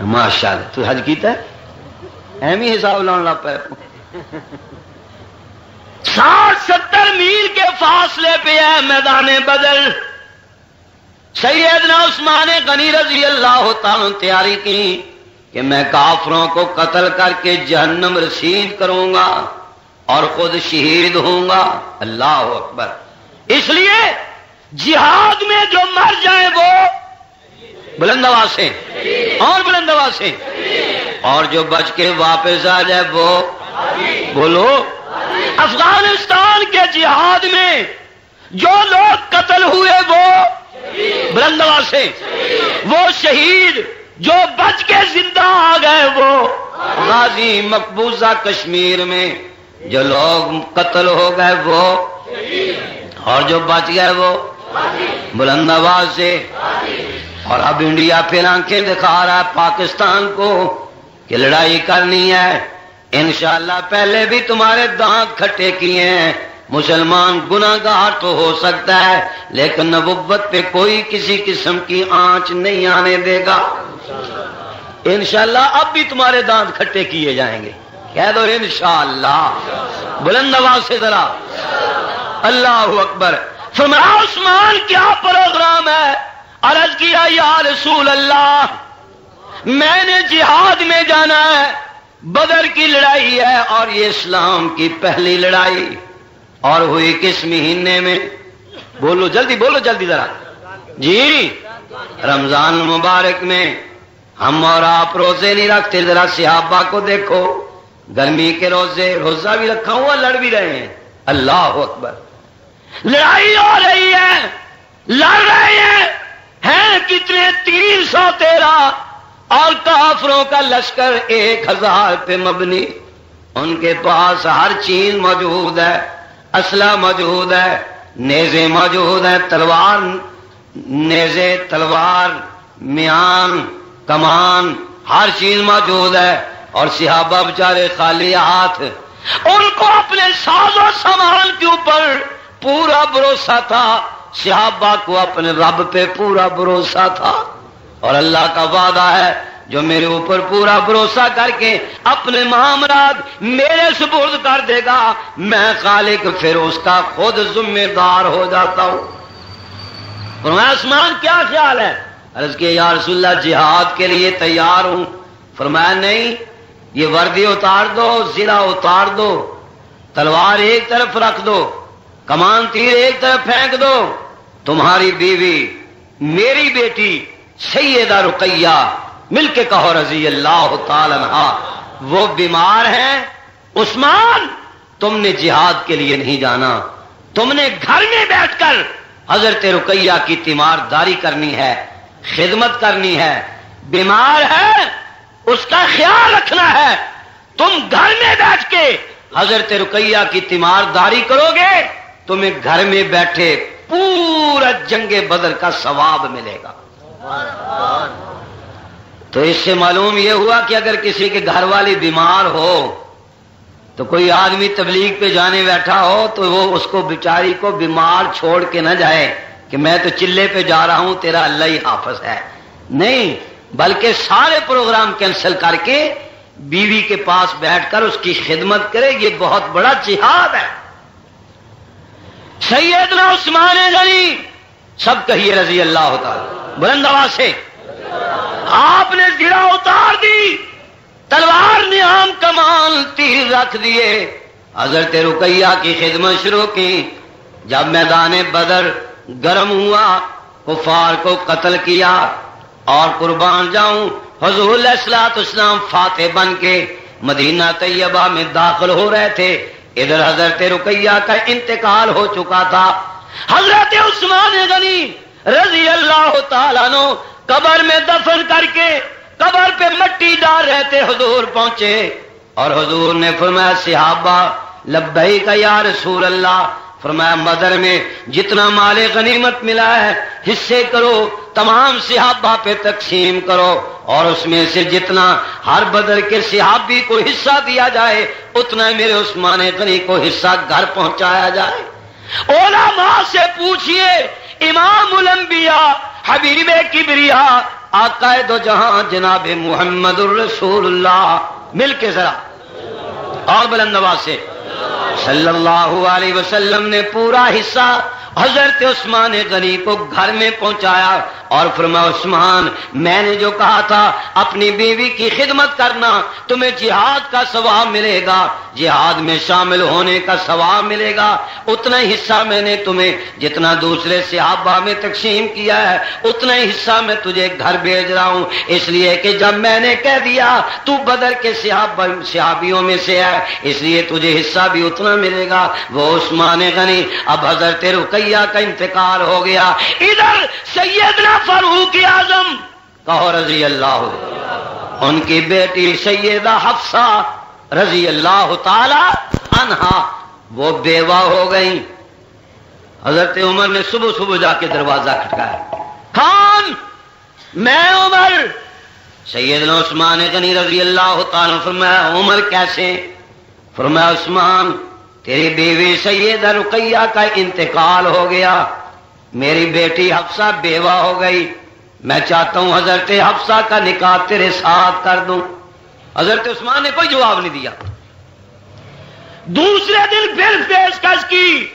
ماشاء اللہ تو حج کیتا ہے اہم ہی حساب لاؤں لگ پہ 60-70 میل کے فاصلے پہ ہے میدان بدر۔ سیدنا عثمان غنی رضی اللہ تعالیٰ تیاری کی کہ میں کافروں کو قتل کر کے جہنم رسید کروں گا اور خود شہید ہوں گا۔ اللہ اکبر۔ اس لیے جہاد میں جو مر جائے وہ بلند آواز سے اور بلند آواز سے، اور جو بچ کے واپس آ جائے وہ بولو۔ افغانستان کے جہاد میں جو لوگ قتل ہوئے وہ بلند آواز سے وہ شہید، جو بچ کے زندہ آ گئے وہ غازی۔ مقبوضہ کشمیر میں جو لوگ قتل ہو گئے وہ اور جو بچ گئے وہ بلند آواز سے۔ اور اب انڈیا پھر آنکھیں دکھا رہا ہے پاکستان کو کہ لڑائی کرنی ہے انشاءاللہ۔ پہلے بھی تمہارے دانت کھٹے کیے ہیں، مسلمان گناہگار تو ہو سکتا ہے لیکن نبوت پہ کوئی کسی قسم کی آنچ نہیں آنے دے گا انشاءاللہ۔ اب بھی تمہارے دانت کھٹے کیے جائیں گے، کہہ دو انشاءاللہ بلند آواز سے ذرا اللہ اکبر۔ فرمایا عثمان کیا پروگرام ہے؟ عرض کیا یا رسول اللہ میں نے جہاد میں جانا ہے، بدر کی لڑائی ہے اور یہ اسلام کی پہلی لڑائی، اور ہوئی کس مہینے میں؟ بولو جلدی، بولو جلدی ذرا جی، رمضان مبارک میں۔ ہم اور آپ روزے نہیں رکھتے، ذرا صحابہ کو دیکھو، گرمی کے روزہ بھی رکھا ہوا، لڑ بھی رہے ہیں۔ اللہ اکبر۔ لڑائی ہو رہی ہے، لڑ رہے ہیں کتنے 313 اور کافروں کا لشکر 1000 پہ مبنی۔ ان کے پاس ہر چیز موجود ہے، اسلحہ موجود ہے، نیزے موجود ہیں، نیزے تلوار میان کمان ہر چیز موجود ہے، اور صحابہ بیچارے خالی ہاتھ۔ ان کو اپنے ساز و سامان کے اوپر پورا بھروسہ تھا، صحابہ کو اپنے رب پہ پورا بھروسہ تھا، اور اللہ کا وعدہ ہے جو میرے اوپر پورا بھروسہ کر کے اپنے معاملات میرے سپرد کر دے گا، میں خالق پھر اس کا خود ذمہ دار ہو جاتا ہوں۔ فرمایا عثمان کیا خیال ہے؟ عرض کیا یا رسول اللہ جہاد کے لیے تیار ہوں۔ فرمایا نہیں، یہ وردی اتار دو، زرہ اتار دو، تلوار ایک طرف رکھ دو، کمان تیر ایک طرف پھینک دو، تمہاری بیوی میری بیٹی سیدہ رقیہ مل کے کہو رضی اللہ تعالی عنہا وہ بیمار ہیں۔ عثمان تم نے جہاد کے لیے نہیں جانا، تم نے گھر میں بیٹھ کر حضرت رقیہ کی تیمارداری کرنی ہے، خدمت کرنی ہے، بیمار ہے اس کا خیال رکھنا ہے۔ تم گھر میں بیٹھ کے حضرت رقیہ کی تیمارداری کرو گے، تمہیں گھر میں بیٹھے پورا جنگ بدر کا ثواب ملے گا۔ تو اس سے معلوم یہ ہوا کہ اگر کسی کے گھر والی بیمار ہو تو کوئی آدمی تبلیغ پہ جانے بیٹھا ہو تو وہ اس کو بیچاری کو بیمار چھوڑ کے نہ جائے کہ میں تو چلے پہ جا رہا ہوں تیرا اللہ ہی حافظ ہے، نہیں، بلکہ سارے پروگرام کینسل کر کے بیوی کے پاس بیٹھ کر اس کی خدمت کرے، یہ بہت بڑا جہاد ہے۔ سیدنا عثمان غنی سب کہیے رضی اللہ تعالی بلند آواز سے، آپ نے زرہ اتار دی، تلوار نیام کمان تیر رکھ دیے، حضرت رقیہ کی خدمت شروع کی۔ جب میدان بدر گرم ہوا، کفار کو قتل کیا، اور قربان جاؤں حضور علیہ الصلوۃ والسلام فاتح بن کے مدینہ طیبہ میں داخل ہو رہے تھے، ادھر حضرت رقیہ کا انتقال ہو چکا تھا۔ حضرت عثمان غنی رضی اللہ تعالیٰ عنہ قبر میں دفن کر کے قبر پہ مٹی ڈال رہے تھے، حضور پہنچے اور حضور نے فرمایا صحابہ لبیک یا رسول اللہ، فرمایا بدر میں جتنا مال غنیمت ملا ہے حصے کرو، تمام صحابہ پہ تقسیم کرو، اور اس میں سے جتنا ہر بدر کے صحابی کو حصہ دیا جائے اتنا میرے عثمان غنی کو حصہ گھر پہنچایا جائے۔ علماء سے پوچھئے، امام الانبیاء حبیب کبریاء آقا دو جہاں جناب محمد الرسول اللہ، مل کے ذرا اور بلند آواز سے صلی اللہ علیہ وسلم نے پورا حصہ حضرت عثمان غنی کو گھر میں پہنچایا اور فرمایا عثمان میں نے جو کہا تھا اپنی بیوی کی خدمت کرنا، تمہیں جہاد کا ثواب ملے گا، جہاد میں شامل ہونے کا ثواب ملے گا، اتنا ہی حصہ میں نے تمہیں جتنا دوسرے صحابہ میں تقسیم کیا ہے اتنا ہی حصہ میں تجھے گھر بھیج رہا ہوں، اس لیے کہ جب میں نے کہہ دیا تو بدر کے صحابیوں میں سے ہے اس لیے تجھے حصہ بھی اتنا ملے گا۔ وہ عثمان غنی اب حضرت رقیہ کا انتقال ہو گیا، ادھر سیدنا فاروق اعظم کہو رضی اللہ، ان کی بیٹی سیدہ حفصہ رضی اللہ تعالی عنہا وہ بیوہ ہو گئی۔ حضرت عمر نے صبح صبح جا کے دروازہ کھٹکایا، خان میں عمر۔ سیدنا عثمان غنی رضی اللہ تعالی فرمایا عمر کیسے؟ فرمایا عثمان تیری بیوی سیدہ رقیہ کا انتقال ہو گیا، میری بیٹی حفصہ بیوہ ہو گئی، میں چاہتا ہوں حضرت حفصہ کا نکاح تیرے ساتھ کر دوں۔ حضرت عثمان نے کوئی جواب نہیں دیا۔ دوسرے دن پھر پیشکش کی،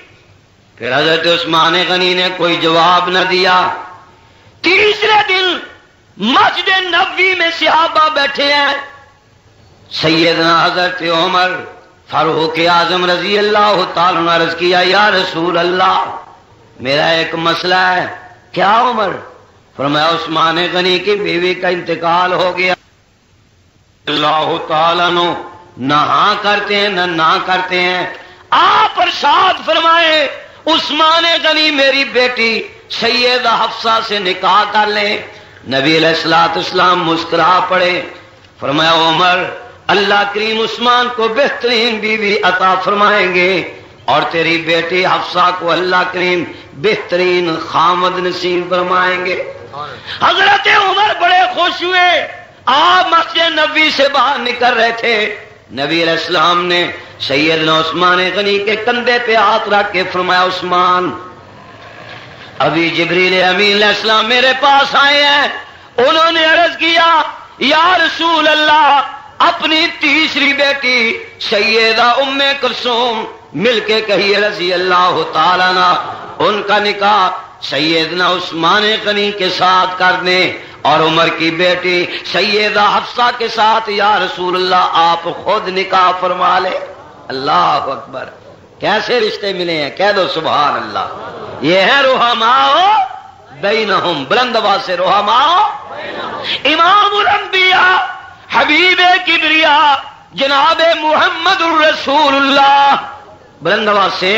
پھر حضرت عثمان غنی نے کوئی جواب نہ دیا۔ تیسرے دن مسجد نبوی میں صحابہ بیٹھے ہیں، سیدنا حضرت عمر فاروق اعظم رضی اللہ تعالیٰ عنہ عرض کیا یا رسول اللہ میرا ایک مسئلہ ہے۔ کیا عمر؟ فرمایا عثمان غنی کی بیوی کا انتقال ہو گیا، اللہ تعالیٰ عنہ نہ ہاں کرتے ہیں نہ کرتے ہیں، آپ ارشاد فرمائے عثمان غنی میری بیٹی سیدہ حفصہ سے نکاح کر لیں۔ نبی علیہ الصلوۃ والسلام مسکرا پڑے، فرمایا عمر اللہ کریم عثمان کو بہترین بیوی عطا فرمائیں گے اور تیری بیٹی حفصہ کو اللہ کریم بہترین خامد نصیب فرمائیں گے۔ حضرت عمر بڑے خوش ہوئے، آپ مسجد نبوی سے باہر نکل رہے تھے، نبی علیہ السلام نے سیدنا عثمان غنی کے کندھے پہ ہاتھ رکھ کے فرمایا عثمان ابھی جبریل امین علیہ السلام میرے پاس آئے ہیں، انہوں نے عرض کیا یا رسول اللہ اپنی تیسری بیٹی سیدہ ام کلثوم مل کے کہیے رضی اللہ تعالیٰ عنہ ان کا نکاح سیدنا عثمان غنی کے ساتھ کر دیں، اور عمر کی بیٹی سیدہ حفصہ کے ساتھ یا رسول اللہ آپ خود نکاح فرما لے۔ اللہ اکبر، کیسے رشتے ملے ہیں، کہہ دو سبحان اللہ۔ یہ ہے رحماء بینہم، بلند آواز سے رحماء۔ امام الانبیاء حبیب کبریاء جناب محمد الرسول اللہ، بلند آواز سے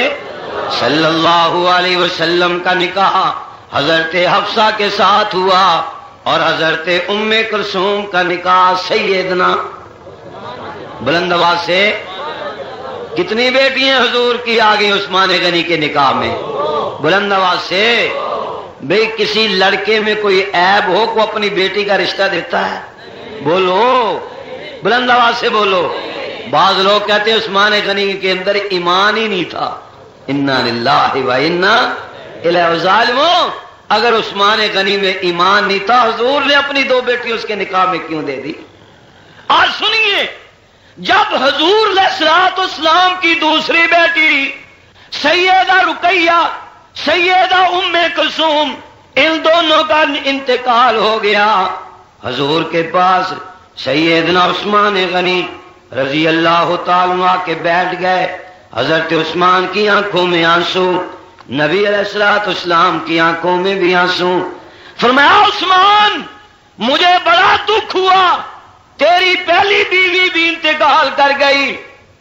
صلی اللہ علیہ وسلم کا نکاح حضرت حفصہ کے ساتھ ہوا، اور حضرت ام کلثوم کا نکاح سیدنا، بلند آواز سے کتنی بیٹیاں حضور کی آ گئی عثمان غنی کے نکاح میں؟ بلند آواز سے بھئی کسی لڑکے میں کوئی عیب ہو کو اپنی بیٹی کا رشتہ دیتا ہے؟ بولو، بلند آواز سے بولو۔ بعض لوگ کہتے ہیں عثمان غنی کے اندر ایمان ہی نہیں تھا، انا للہ و انا الیہ راجعون۔ اگر عثمان غنی میں ایمان نہیں تھا حضور نے اپنی دو بیٹی اس کے نکاح میں کیوں دے دی؟ آج سنیے، جب حضور علیہ الصلوۃ والسلام کی دوسری بیٹی سیدہ رقیہ سیدہ ام کلثوم ان دونوں کا انتقال ہو گیا، حضور کے پاس سیدنا عثمان غنی رضی اللہ تعالیٰ عنہ کے بیٹھ گئے۔ حضرت عثمان کی آنکھوں میں آنسو، نبی علیہ الصلوۃ والسلام کی آنکھوں میں بھی آنسو۔ فرمایا عثمان مجھے بڑا دکھ ہوا، تیری پہلی بیوی بھی انتقال کر گئی،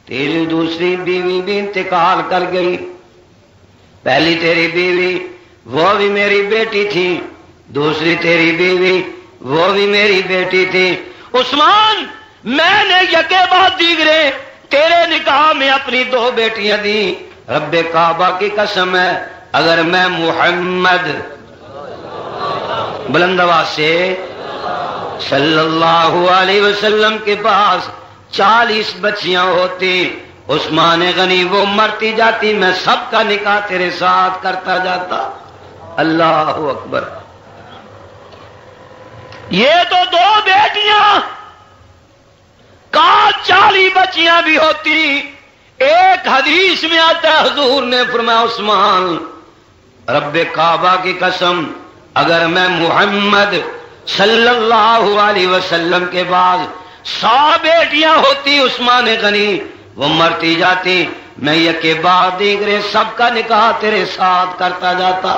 تیری دوسری بیوی بھی انتقال کر گئی۔ پہلی تیری بیوی وہ بھی میری بیٹی تھی، دوسری تیری بیوی وہ بھی میری بیٹی تھی۔ عثمان، میں نے یکے بعد دیگرے تیرے نکاح میں اپنی 2 بیٹیاں دی۔ رب کعبہ کی قسم ہے، اگر میں محمد بلند آواز سے صلی اللہ علیہ وسلم کے پاس 40 بچیاں ہوتی، عثمان غنی وہ مرتی جاتی، میں سب کا نکاح تیرے ساتھ کرتا جاتا۔ اللہ اکبر۔ یہ تو 2 بیٹیاں، کا 40 بچیاں بھی ہوتی۔ ایک حدیث میں آتا ہے حضور نے فرمایا عثمان، رب کعبہ کی قسم اگر میں محمد صلی اللہ علیہ وسلم کے بعد 100 بیٹیاں ہوتی عثمان غنی وہ مرتی جاتی، میں یہ کے بعد دیگرے سب کا نکاح تیرے ساتھ کرتا جاتا۔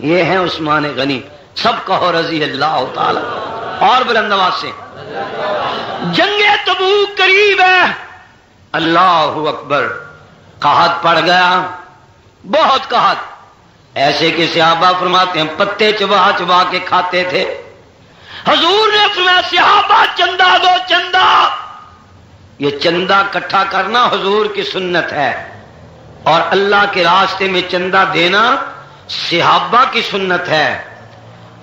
یہ ہے عثمان غنی، سب کہو رضی اللہ تعالی۔ اور بلند آواز سے جنگ تبوک قریب ہے، اللہ اکبر۔ قحط پڑ گیا، بہت قحط، ایسے کہ صحابہ فرماتے ہیں پتے چبا چبا کے کھاتے تھے۔ حضور نے فرمایا صحابہ چندہ دو، چندہ۔ یہ چندہ اکٹھا کرنا حضور کی سنت ہے، اور اللہ کے راستے میں چندہ دینا صحابہ کی سنت ہے،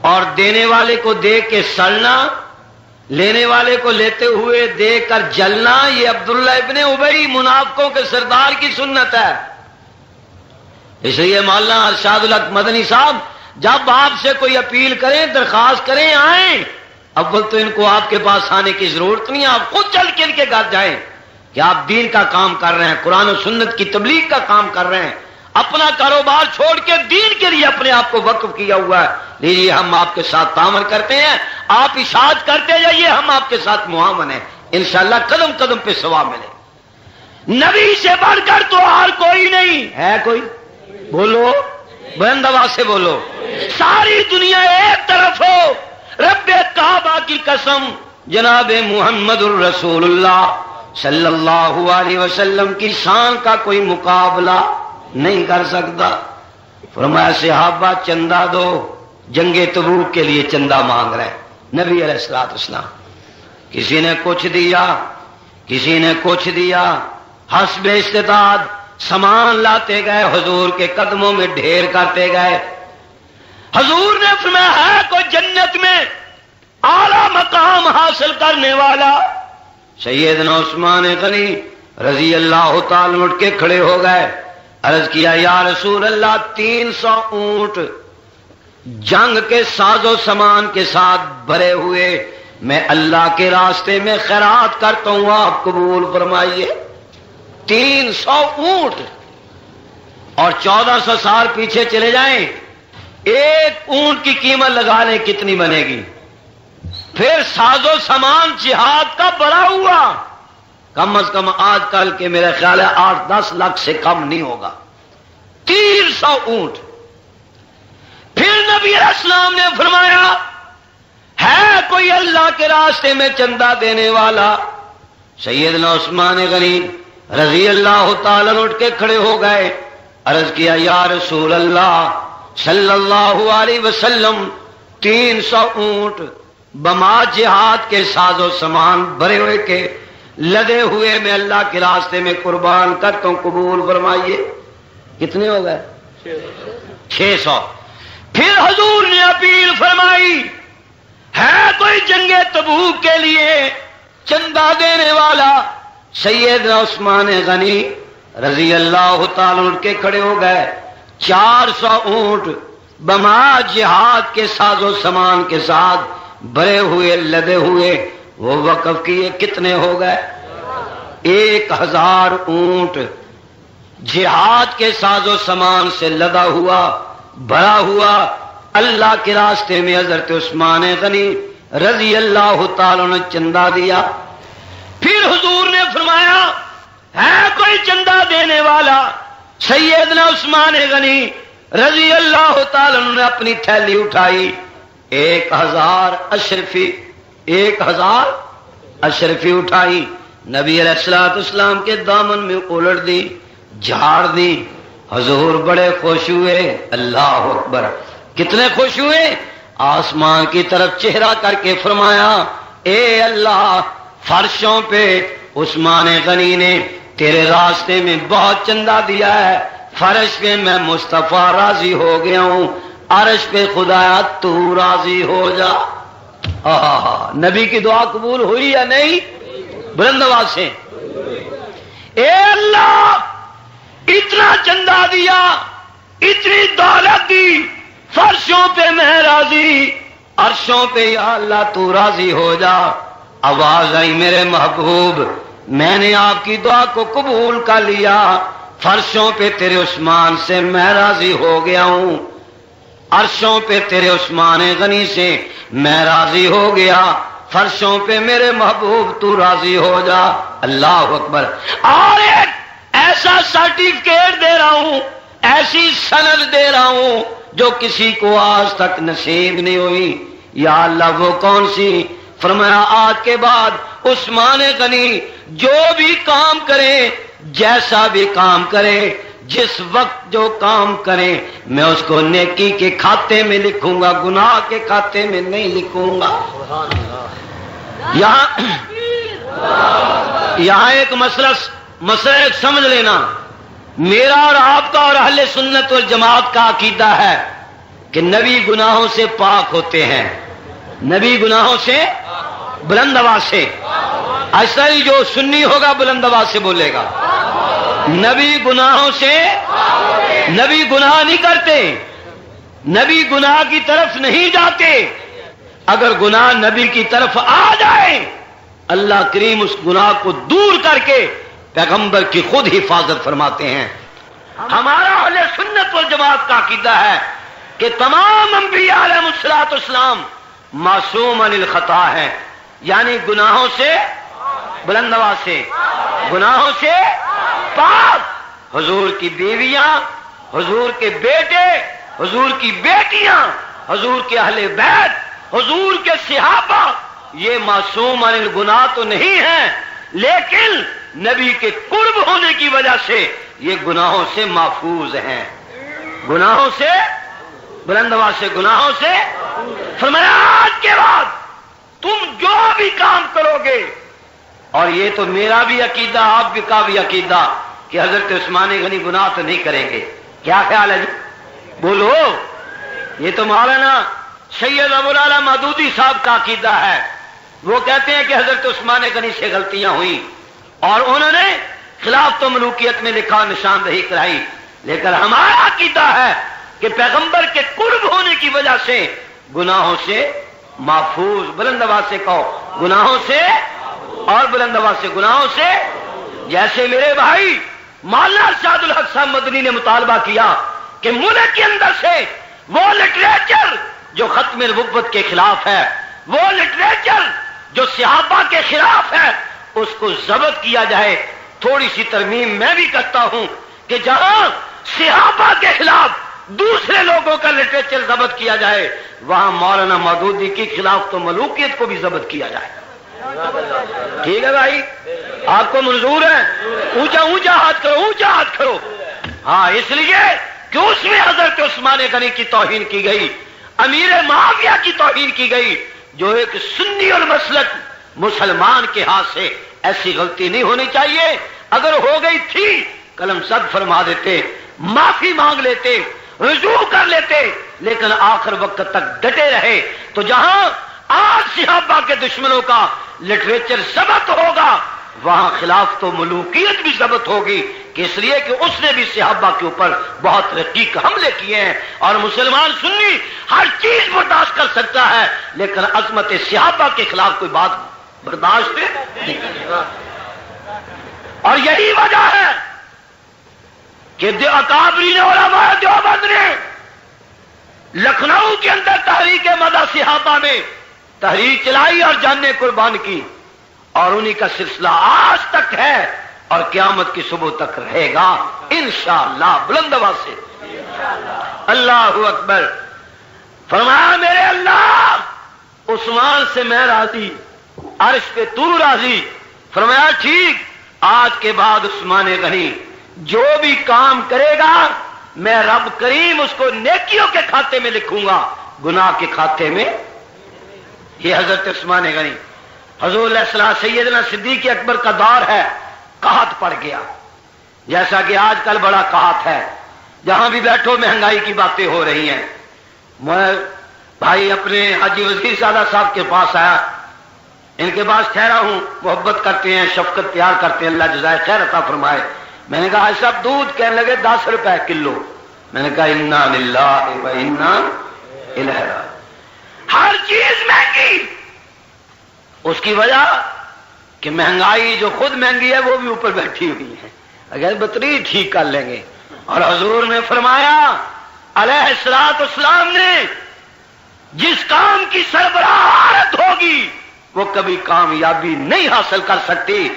اور دینے والے کو دے کے سڑنا، لینے والے کو لیتے ہوئے دے کر جلنا، یہ عبداللہ ابن ابی منافقوں کے سردار کی سنت ہے۔ اس لیے مولانا ارشاد الحق مدنی صاحب جب آپ سے کوئی اپیل کریں، درخواست کریں، آئیں، اول تو ان کو آپ کے پاس آنے کی ضرورت نہیں، آپ خود چل کے ان کے گھر جائیں کہ آپ دین کا کام کر رہے ہیں، قرآن و سنت کی تبلیغ کا کام کر رہے ہیں، اپنا کاروبار چھوڑ کے دین کے لیے اپنے آپ کو وقف کیا ہوا ہے، لیجیے ہم آپ کے ساتھ تعاون کرتے ہیں، آپ اشاعت کرتے جائیے، ہم آپ کے ساتھ معاون ہیں، انشاءاللہ قدم قدم پہ ثواب ملے۔ نبی سے بڑھ کر تو اور کوئی نہیں ہے، کوئی بولو، بلند آواز سے بولو، ساری دنیا ایک طرف ہو، رب کعبہ کی قسم جناب محمد الرسول اللہ صلی اللہ علیہ وسلم کی شان کا کوئی مقابلہ نہیں کر سکتا۔ فرمایا صحابہ چندہ دو، جنگ تبوک کے لیے چندہ مانگ رہے نبی علیہ الصلوۃ والسلام۔ کسی نے کچھ دیا، کسی نے کچھ دیا، حسب استطاعت سامان لاتے گئے، حضور کے قدموں میں ڈھیر کرتے گئے۔ حضور نے فرمایا ہے کوئی جنت میں اعلی مقام حاصل کرنے والا؟ سیدنا عثمان غنی رضی اللہ تعالیٰ اٹھ کے کھڑے ہو گئے، عرض کیا یا رسول اللہ 300 اونٹ جنگ کے ساز و سامان کے ساتھ بھرے ہوئے میں اللہ کے راستے میں خیرات کرتا ہوں، آپ قبول فرمائیے۔ 300 اونٹ، اور 1400 سال پیچھے چلے جائیں، ایک اونٹ کی قیمت لگا لیں کتنی بنے گی؟ پھر ساز و سامان جہاد کا بڑا ہوا، کم از کم آج کل کے میرا خیال ہے 8-10 لاکھ سے کم نہیں ہوگا۔ 300 اونٹ۔ پھر نبی علیہ السلام نے فرمایا ہے کوئی اللہ کے راستے میں چندہ دینے والا؟ سیدنا عثمان غنی رضی اللہ تعالیٰ اٹھ کے کھڑے ہو گئے، عرض کیا یا رسول اللہ صلی اللہ علیہ وسلم 300 اونٹ بما جہاد کے ساز و سامان بھرے ہوئے کے لدے ہوئے میں اللہ کے راستے میں قربان کرتا ہوں، قبول فرمائیے۔ کتنے ہو گئے؟ 600۔ پھر حضور نے اپیل فرمائی ہے کوئی جنگ تبوک کے لیے چندہ دینے والا؟ سیدنا عثمان غنی رضی اللہ تعالیٰ اٹھ کے کھڑے ہو گئے، 400 اونٹ بما جہاد کے ساز و سامان کے ساتھ بھرے ہوئے لدے ہوئے وہ وقف کیے۔ کتنے ہو گئے؟ 1000 اونٹ جہاد کے ساز و سامان سے لدا ہوا، بھرا ہوا، اللہ کے راستے میں حضرت عثمان غنی رضی اللہ تعالیٰ نے چندہ دیا۔ پھر حضور نے فرمایا ہے کوئی چندہ دینے والا؟ سیدنا عثمان غنی رضی اللہ تعالیٰ نے اپنی تھیلی اٹھائی، 1000 اشرفی اٹھائی، نبی علیہ السلام کے دامن میں الٹ دی، جھاڑ دی۔ حضور بڑے خوش ہوئے، اللہ اکبر، کتنے خوش ہوئے؟ آسمان کی طرف چہرہ کر کے فرمایا، اے اللہ، فرشوں پہ عثمان غنی نے تیرے راستے میں بہت چندہ دیا ہے، فرش پہ میں مصطفیٰ راضی ہو گیا ہوں، عرش پہ خدایا تو راضی ہو جا۔ نبی کی دعا قبول ہوئی یا نہیں؟ بلند آواز سے، اے اللہ، اتنا چندہ دیا، اتنی دولت دی، فرشوں پہ میں راضی، عرشوں پہ یا اللہ تو راضی ہو جا۔ آواز آئی، میرے محبوب، میں نے آپ کی دعا کو قبول کر لیا، فرشوں پہ تیرے عثمان سے میں راضی ہو گیا ہوں، عرشوں پہ تیرے عثمان غنی سے میں راضی ہو گیا، فرشوں پہ میرے محبوب تو راضی ہو جا۔ اللہ اکبر۔ اور ایک ایسا سرٹیفکیٹ دے رہا ہوں، ایسی سند دے رہا ہوں جو کسی کو آج تک نصیب نہیں ہوئی۔ یا اللہ وہ کون سی؟ فرمایا آج کے بعد عثمان غنی جو بھی کام کرے، جیسا بھی کام کرے، جس وقت جو کام کرے، میں اس کو نیکی کے کھاتے میں لکھوں گا، گناہ کے کھاتے میں نہیں لکھوں گا۔ یہاں ایک مسئلہ سمجھ لینا، میرا اور آپ کا اور اہل سنت والجماعت کا عقیدہ ہے کہ نبی گناہوں سے پاک ہوتے ہیں، نبی گناہوں سے، بلند آواز سے، ایسا ہی جو سنی ہوگا بلند آواز سے بولے گا، نبی گناہوں سے، نبی گناہ نہیں کرتے، نبی گناہ کی طرف نہیں جاتے، اگر گناہ نبی کی طرف آ جائے اللہ کریم اس گناہ کو دور کر کے پیغمبر کی خود حفاظت فرماتے ہیں۔ ہمارا اہل سنت والجماعت کا عقیدہ ہے کہ تمام انبیاء علیہ السلام معصوم عن الخطا ہیں، یعنی گناہوں سے، بلند آواز سے، گناہوں سے پاک۔ حضور کی بیویاں، حضور کے بیٹے، حضور کی بیٹیاں، حضور کے اہل بیت، حضور کے صحابہ، یہ معصوم عن الگناہ تو نہیں ہیں، لیکن نبی کے قرب ہونے کی وجہ سے یہ گناہوں سے محفوظ ہیں، گناہوں سے، بلند آواز سے، گناہوں سے۔ فرمایا آج کے بعد تم جو بھی کام کرو گے، اور یہ تو میرا بھی عقیدہ، آپ کا بھی عقیدہ، کہ حضرت عثمان غنی گناہ تو نہیں کریں گے، کیا خیال ہے جی؟ بولو۔ یہ تو مولانا سید ابو العلا مودودی صاحب کا عقیدہ ہے، وہ کہتے ہیں کہ حضرت عثمان غنی سے غلطیاں ہوئیں اور انہوں نے خلاف تو ملوکیت میں لکھا، نشاندہی کرائی، لیکن ہمارا عقیدہ ہے کہ پیغمبر کے قرب ہونے کی وجہ سے گناہوں سے محفوظ، بلند آواز سے کہو، گناہوں سے، اور بلند آواز سے، گناہوں سے۔ جیسے میرے بھائی مولانا ارشاد الحق صاحب مدنی نے مطالبہ کیا کہ ملک کے اندر سے وہ لٹریچر جو ختم نبوت کے خلاف ہے، وہ لٹریچر جو صحابہ کے خلاف ہے، اس کو ضبط کیا جائے۔ تھوڑی سی ترمیم میں بھی کرتا ہوں کہ جہاں صحابہ کے خلاف دوسرے لوگوں کا لٹریچر ضبط کیا جائے، وہاں مولانا مودودی کے خلاف تو ملوکیت کو بھی ضبط کیا جائے۔ ٹھیک ہے بھائی، آپ کو منظور ہے؟ اونچا اونچا ہاتھ کرو، اونچا ہاتھ کرو۔ ہاں، اس لیے کہ اس میں حضرت عثمان غنی کی توہین کی گئی، امیر معاویہ کی توہین کی گئی، جو ایک سنی اور مسلک مسلمان کے ہاتھ سے ایسی غلطی نہیں ہونی چاہیے۔ اگر ہو گئی تھی قلم صد فرما دیتے، معافی مانگ لیتے، رجوع کر لیتے، لیکن آخر وقت تک ڈٹے رہے تو جہاں آج صحابہ کے دشمنوں کا لٹریچر ضبط ہوگا، وہاں خلاف تو ملوکیت بھی ضبط ہوگی، کہ اس لیے کہ اس نے بھی صحابہ کے اوپر بہت رقیق حملے کیے ہیں، اور مسلمان سنی ہر چیز برداشت کر سکتا ہے، لیکن عظمت صحابہ کے خلاف کوئی بات برداشت نہیں کرے۔ اور یہی وجہ ہے کہ اکابرین علماء دیوبند نے لکھنؤ کے اندر تحریک مدح صحابہ میں تحریک چلائی اور جانیں قربان کی، اور انہی کا سلسلہ آج تک ہے اور قیامت کی صبح تک رہے گا انشاءاللہ۔ بلند آواز سے اللہ اکبر۔ فرمایا میرے اللہ عثمان سے میں راضی، عرش پہ تو راضی. فرمایا ٹھیک، آج کے بعد عثمان غنی جو بھی کام کرے گا میں رب کریم اس کو نیکیوں کے کھاتے میں لکھوں گا، گناہ کے کھاتے میں. یہ حضرت عثمان غنی. حضور علیہ السلام سیدنا صدیق اکبر کا دور ہے، قحط پڑ گیا جیسا کہ آج کل بڑا قحط ہے، جہاں بھی بیٹھو مہنگائی کی باتیں ہو رہی ہیں. میں بھائی اپنے حاجی وزیر زادہ صاحب کے پاس آیا، ان کے پاس ٹھہرا ہوں، محبت کرتے ہیں، شفقت پیار کرتے ہیں، اللہ جزائے خیر عطا فرمائے. میں نے کہا صاحب دودھ، کہنے لگے 10 روپے کلو. میں نے کہا انا للہ و انا الیہ راجعون. ہر چیز مہنگی، اس کی وجہ کہ مہنگائی جو خود مہنگی ہے وہ بھی اوپر بیٹھی ہوئی ہے، اگر بطری ٹھیک کر لیں گے. اور حضور نے فرمایا علیہ الصلوۃ والسلام نے جس کام کی سربراہت ہوگی وہ کبھی کامیابی نہیں حاصل کر سکتی.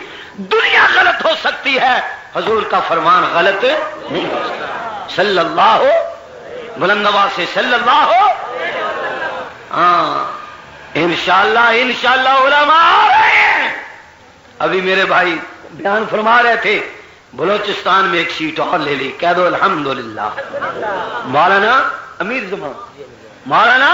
دنیا غلط ہو سکتی ہے، حضور کا فرمان غلط نہیں ہو سکتا. صلی اللہ ہو بلند آواز سے صلی اللہ ہو. ہاں انشاءاللہ علماء آ رہے ہیں. ابھی میرے بھائی بیان فرما رہے تھے بلوچستان میں ایک سیٹ اور لے لی، کہہ دو الحمدللہ. مولانا امیر زمان، مولانا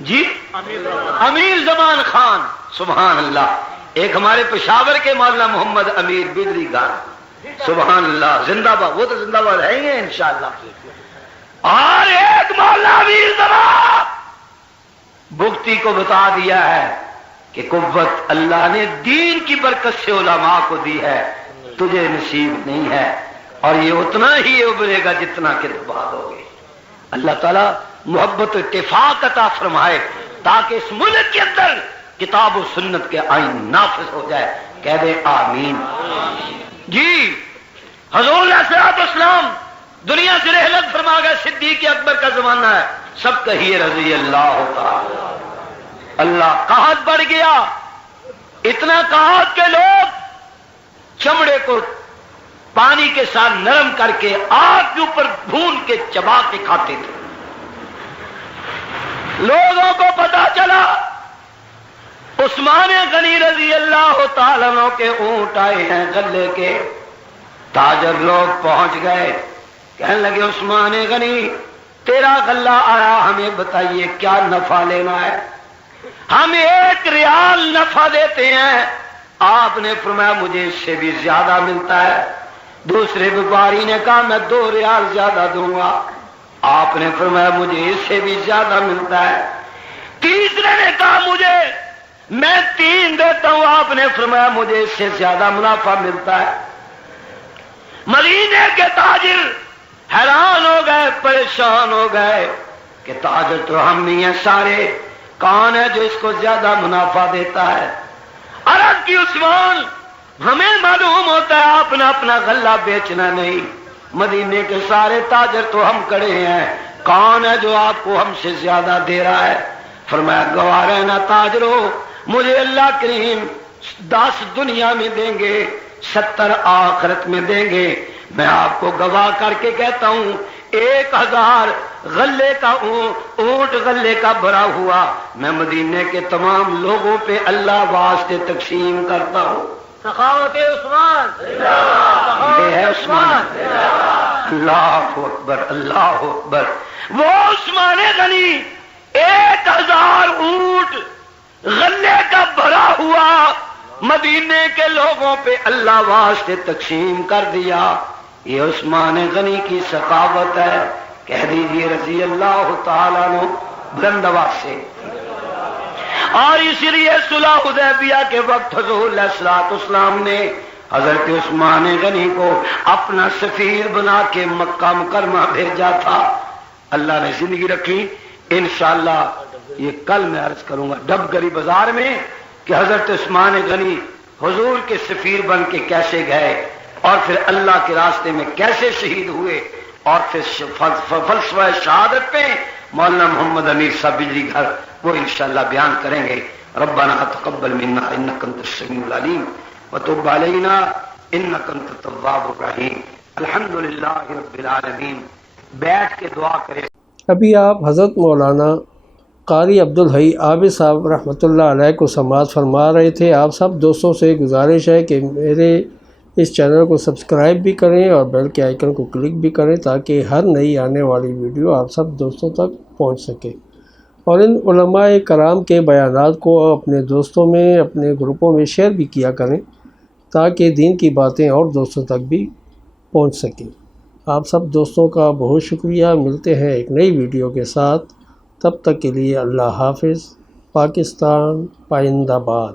جی امیر زمان خان، سبحان اللہ. ایک ہمارے پشاور کے مولانا محمد امیر بجلی گان، سبحان اللہ، زندہ باد. وہ تو زندہ باد ہے ہی انشاءاللہ. اور ایک مولانا امیر زمان بگٹی کو بتا دیا ہے کہ قوت اللہ نے دین کی برکت سے علماء کو دی ہے، تجھے نصیب نہیں ہے، اور یہ اتنا ہی ابھرے گا جتنا کہ بعد ہوگے. اللہ تعالیٰ محبت و اتفاق عطا فرمائے تاکہ اس ملک کے اندر کتاب و سنت کے آئین نافذ ہو جائے. کہہ دیں آمین. جی حضور علیہ الصلوۃ والسلام دنیا سے رحلت فرما گئے، صدیق اکبر کا زمانہ ہے، سب کہیے رضی اللہ تعالی. اللہ قحط بڑھ گیا، اتنا قحط کہ لوگ چمڑے کو پانی کے ساتھ نرم کر کے آگ کے اوپر بھون کے چبا کے کھاتے تھے. لوگوں کو پتا چلا عثمان غنی رضی اللہ تعالیٰ عنہ کے اونٹ آئے ہیں غلے کے. تاجر لوگ پہنچ گئے، کہنے لگے عثمان غنی تیرا غلہ آیا، ہمیں بتائیے کیا نفع لینا ہے، ہم 1 ریال نفع دیتے ہیں. آپ نے فرمایا مجھے اس سے بھی زیادہ ملتا ہے. دوسرے ویپاری نے کہا میں 2 ریال زیادہ دوں گا. آپ نے فرمایا مجھے اس سے بھی زیادہ ملتا ہے. تیسرے نے کہا میں 3 دیتا ہوں. آپ نے فرمایا مجھے اس سے زیادہ منافع ملتا ہے. مدینے کے تاجر حیران ہو گئے، پریشان ہو گئے کہ تاجر تو ہم نہیں ہیں سارے، کون ہے جو اس کو زیادہ منافع دیتا ہے؟ عرض کی عثمان ہمیں معلوم ہوتا ہے آپ نے اپنا غلہ بیچنا نہیں، مدینے کے سارے تاجر تو ہم کڑے ہیں، کون ہے جو آپ کو ہم سے زیادہ دے رہا ہے؟ فرمایا گواہ رہنا تاجرو، مجھے اللہ کریم 10 دنیا میں دیں گے، 70 آخرت میں دیں گے. میں آپ کو گواہ کر کے کہتا ہوں 1000 غلے کا اونٹ غلے کا بھرا ہوا میں مدینے کے تمام لوگوں پہ اللہ واسطے تقسیم کرتا ہوں. سخاوت عثمان، یہ ہے عثمان. اللہ اکبر، اللہ اکبر. وہ عثمان غنی 1000 اونٹ غلے کا بھرا ہوا مدینے کے لوگوں پہ اللہ واسطے تقسیم کر دیا. یہ عثمان غنی کی سخاوت ہے. کہہ دیجئے رضی اللہ تعالیٰ عنہ بلند آواز سے. اور اسی لیے صلح حدیبیہ کے وقت حضور علیہ الصلوۃ والسلام نے حضرت عثمان غنی کو اپنا سفیر بنا کے مکہ مکرمہ بھیجا تھا. اللہ نے زندگی رکھی. انشاءاللہ یہ کل میں عرض کروں گا ڈبگری بازار میں کہ حضرت عثمان غنی حضور کے سفیر بن کے کیسے گئے اور پھر اللہ کے راستے میں کیسے شہید ہوئے، اور پھر فلسفہ شہادت پہ مولانا محمد امیر صاحب بجلی گھر وہ انشاءاللہ بیان کریں گے. ربنا تقبل منا انک انت السمیع العلیم وتب علینا انک انت التواب الرحیم. الحمدللہ رب العالمین. بیٹھ کے دعا کرے. ابھی آپ حضرت مولانا قاری عبدالحی عابد صاحب رحمۃ اللہ علیہ کو سماعت فرما رہے تھے۔ آپ سب دوستوں سے گزارش ہے کہ میرے اس چینل کو سبسکرائب بھی کریں اور بیل کے آئیکن کو کلک بھی کریں تاکہ ہر نئی آنے والی ویڈیو آپ سب دوستوں تک پہنچ سکے، اور ان علماء کرام کے بیانات کو اپنے دوستوں میں، اپنے گروپوں میں شیئر بھی کیا کریں تاکہ دین کی باتیں اور دوستوں تک بھی پہنچ سکیں۔ آپ سب دوستوں کا بہت شکریہ۔ ملتے ہیں ایک نئی ویڈیو کے ساتھ، تب تک کے لیے اللہ حافظ۔ پاکستان پائندہ باد۔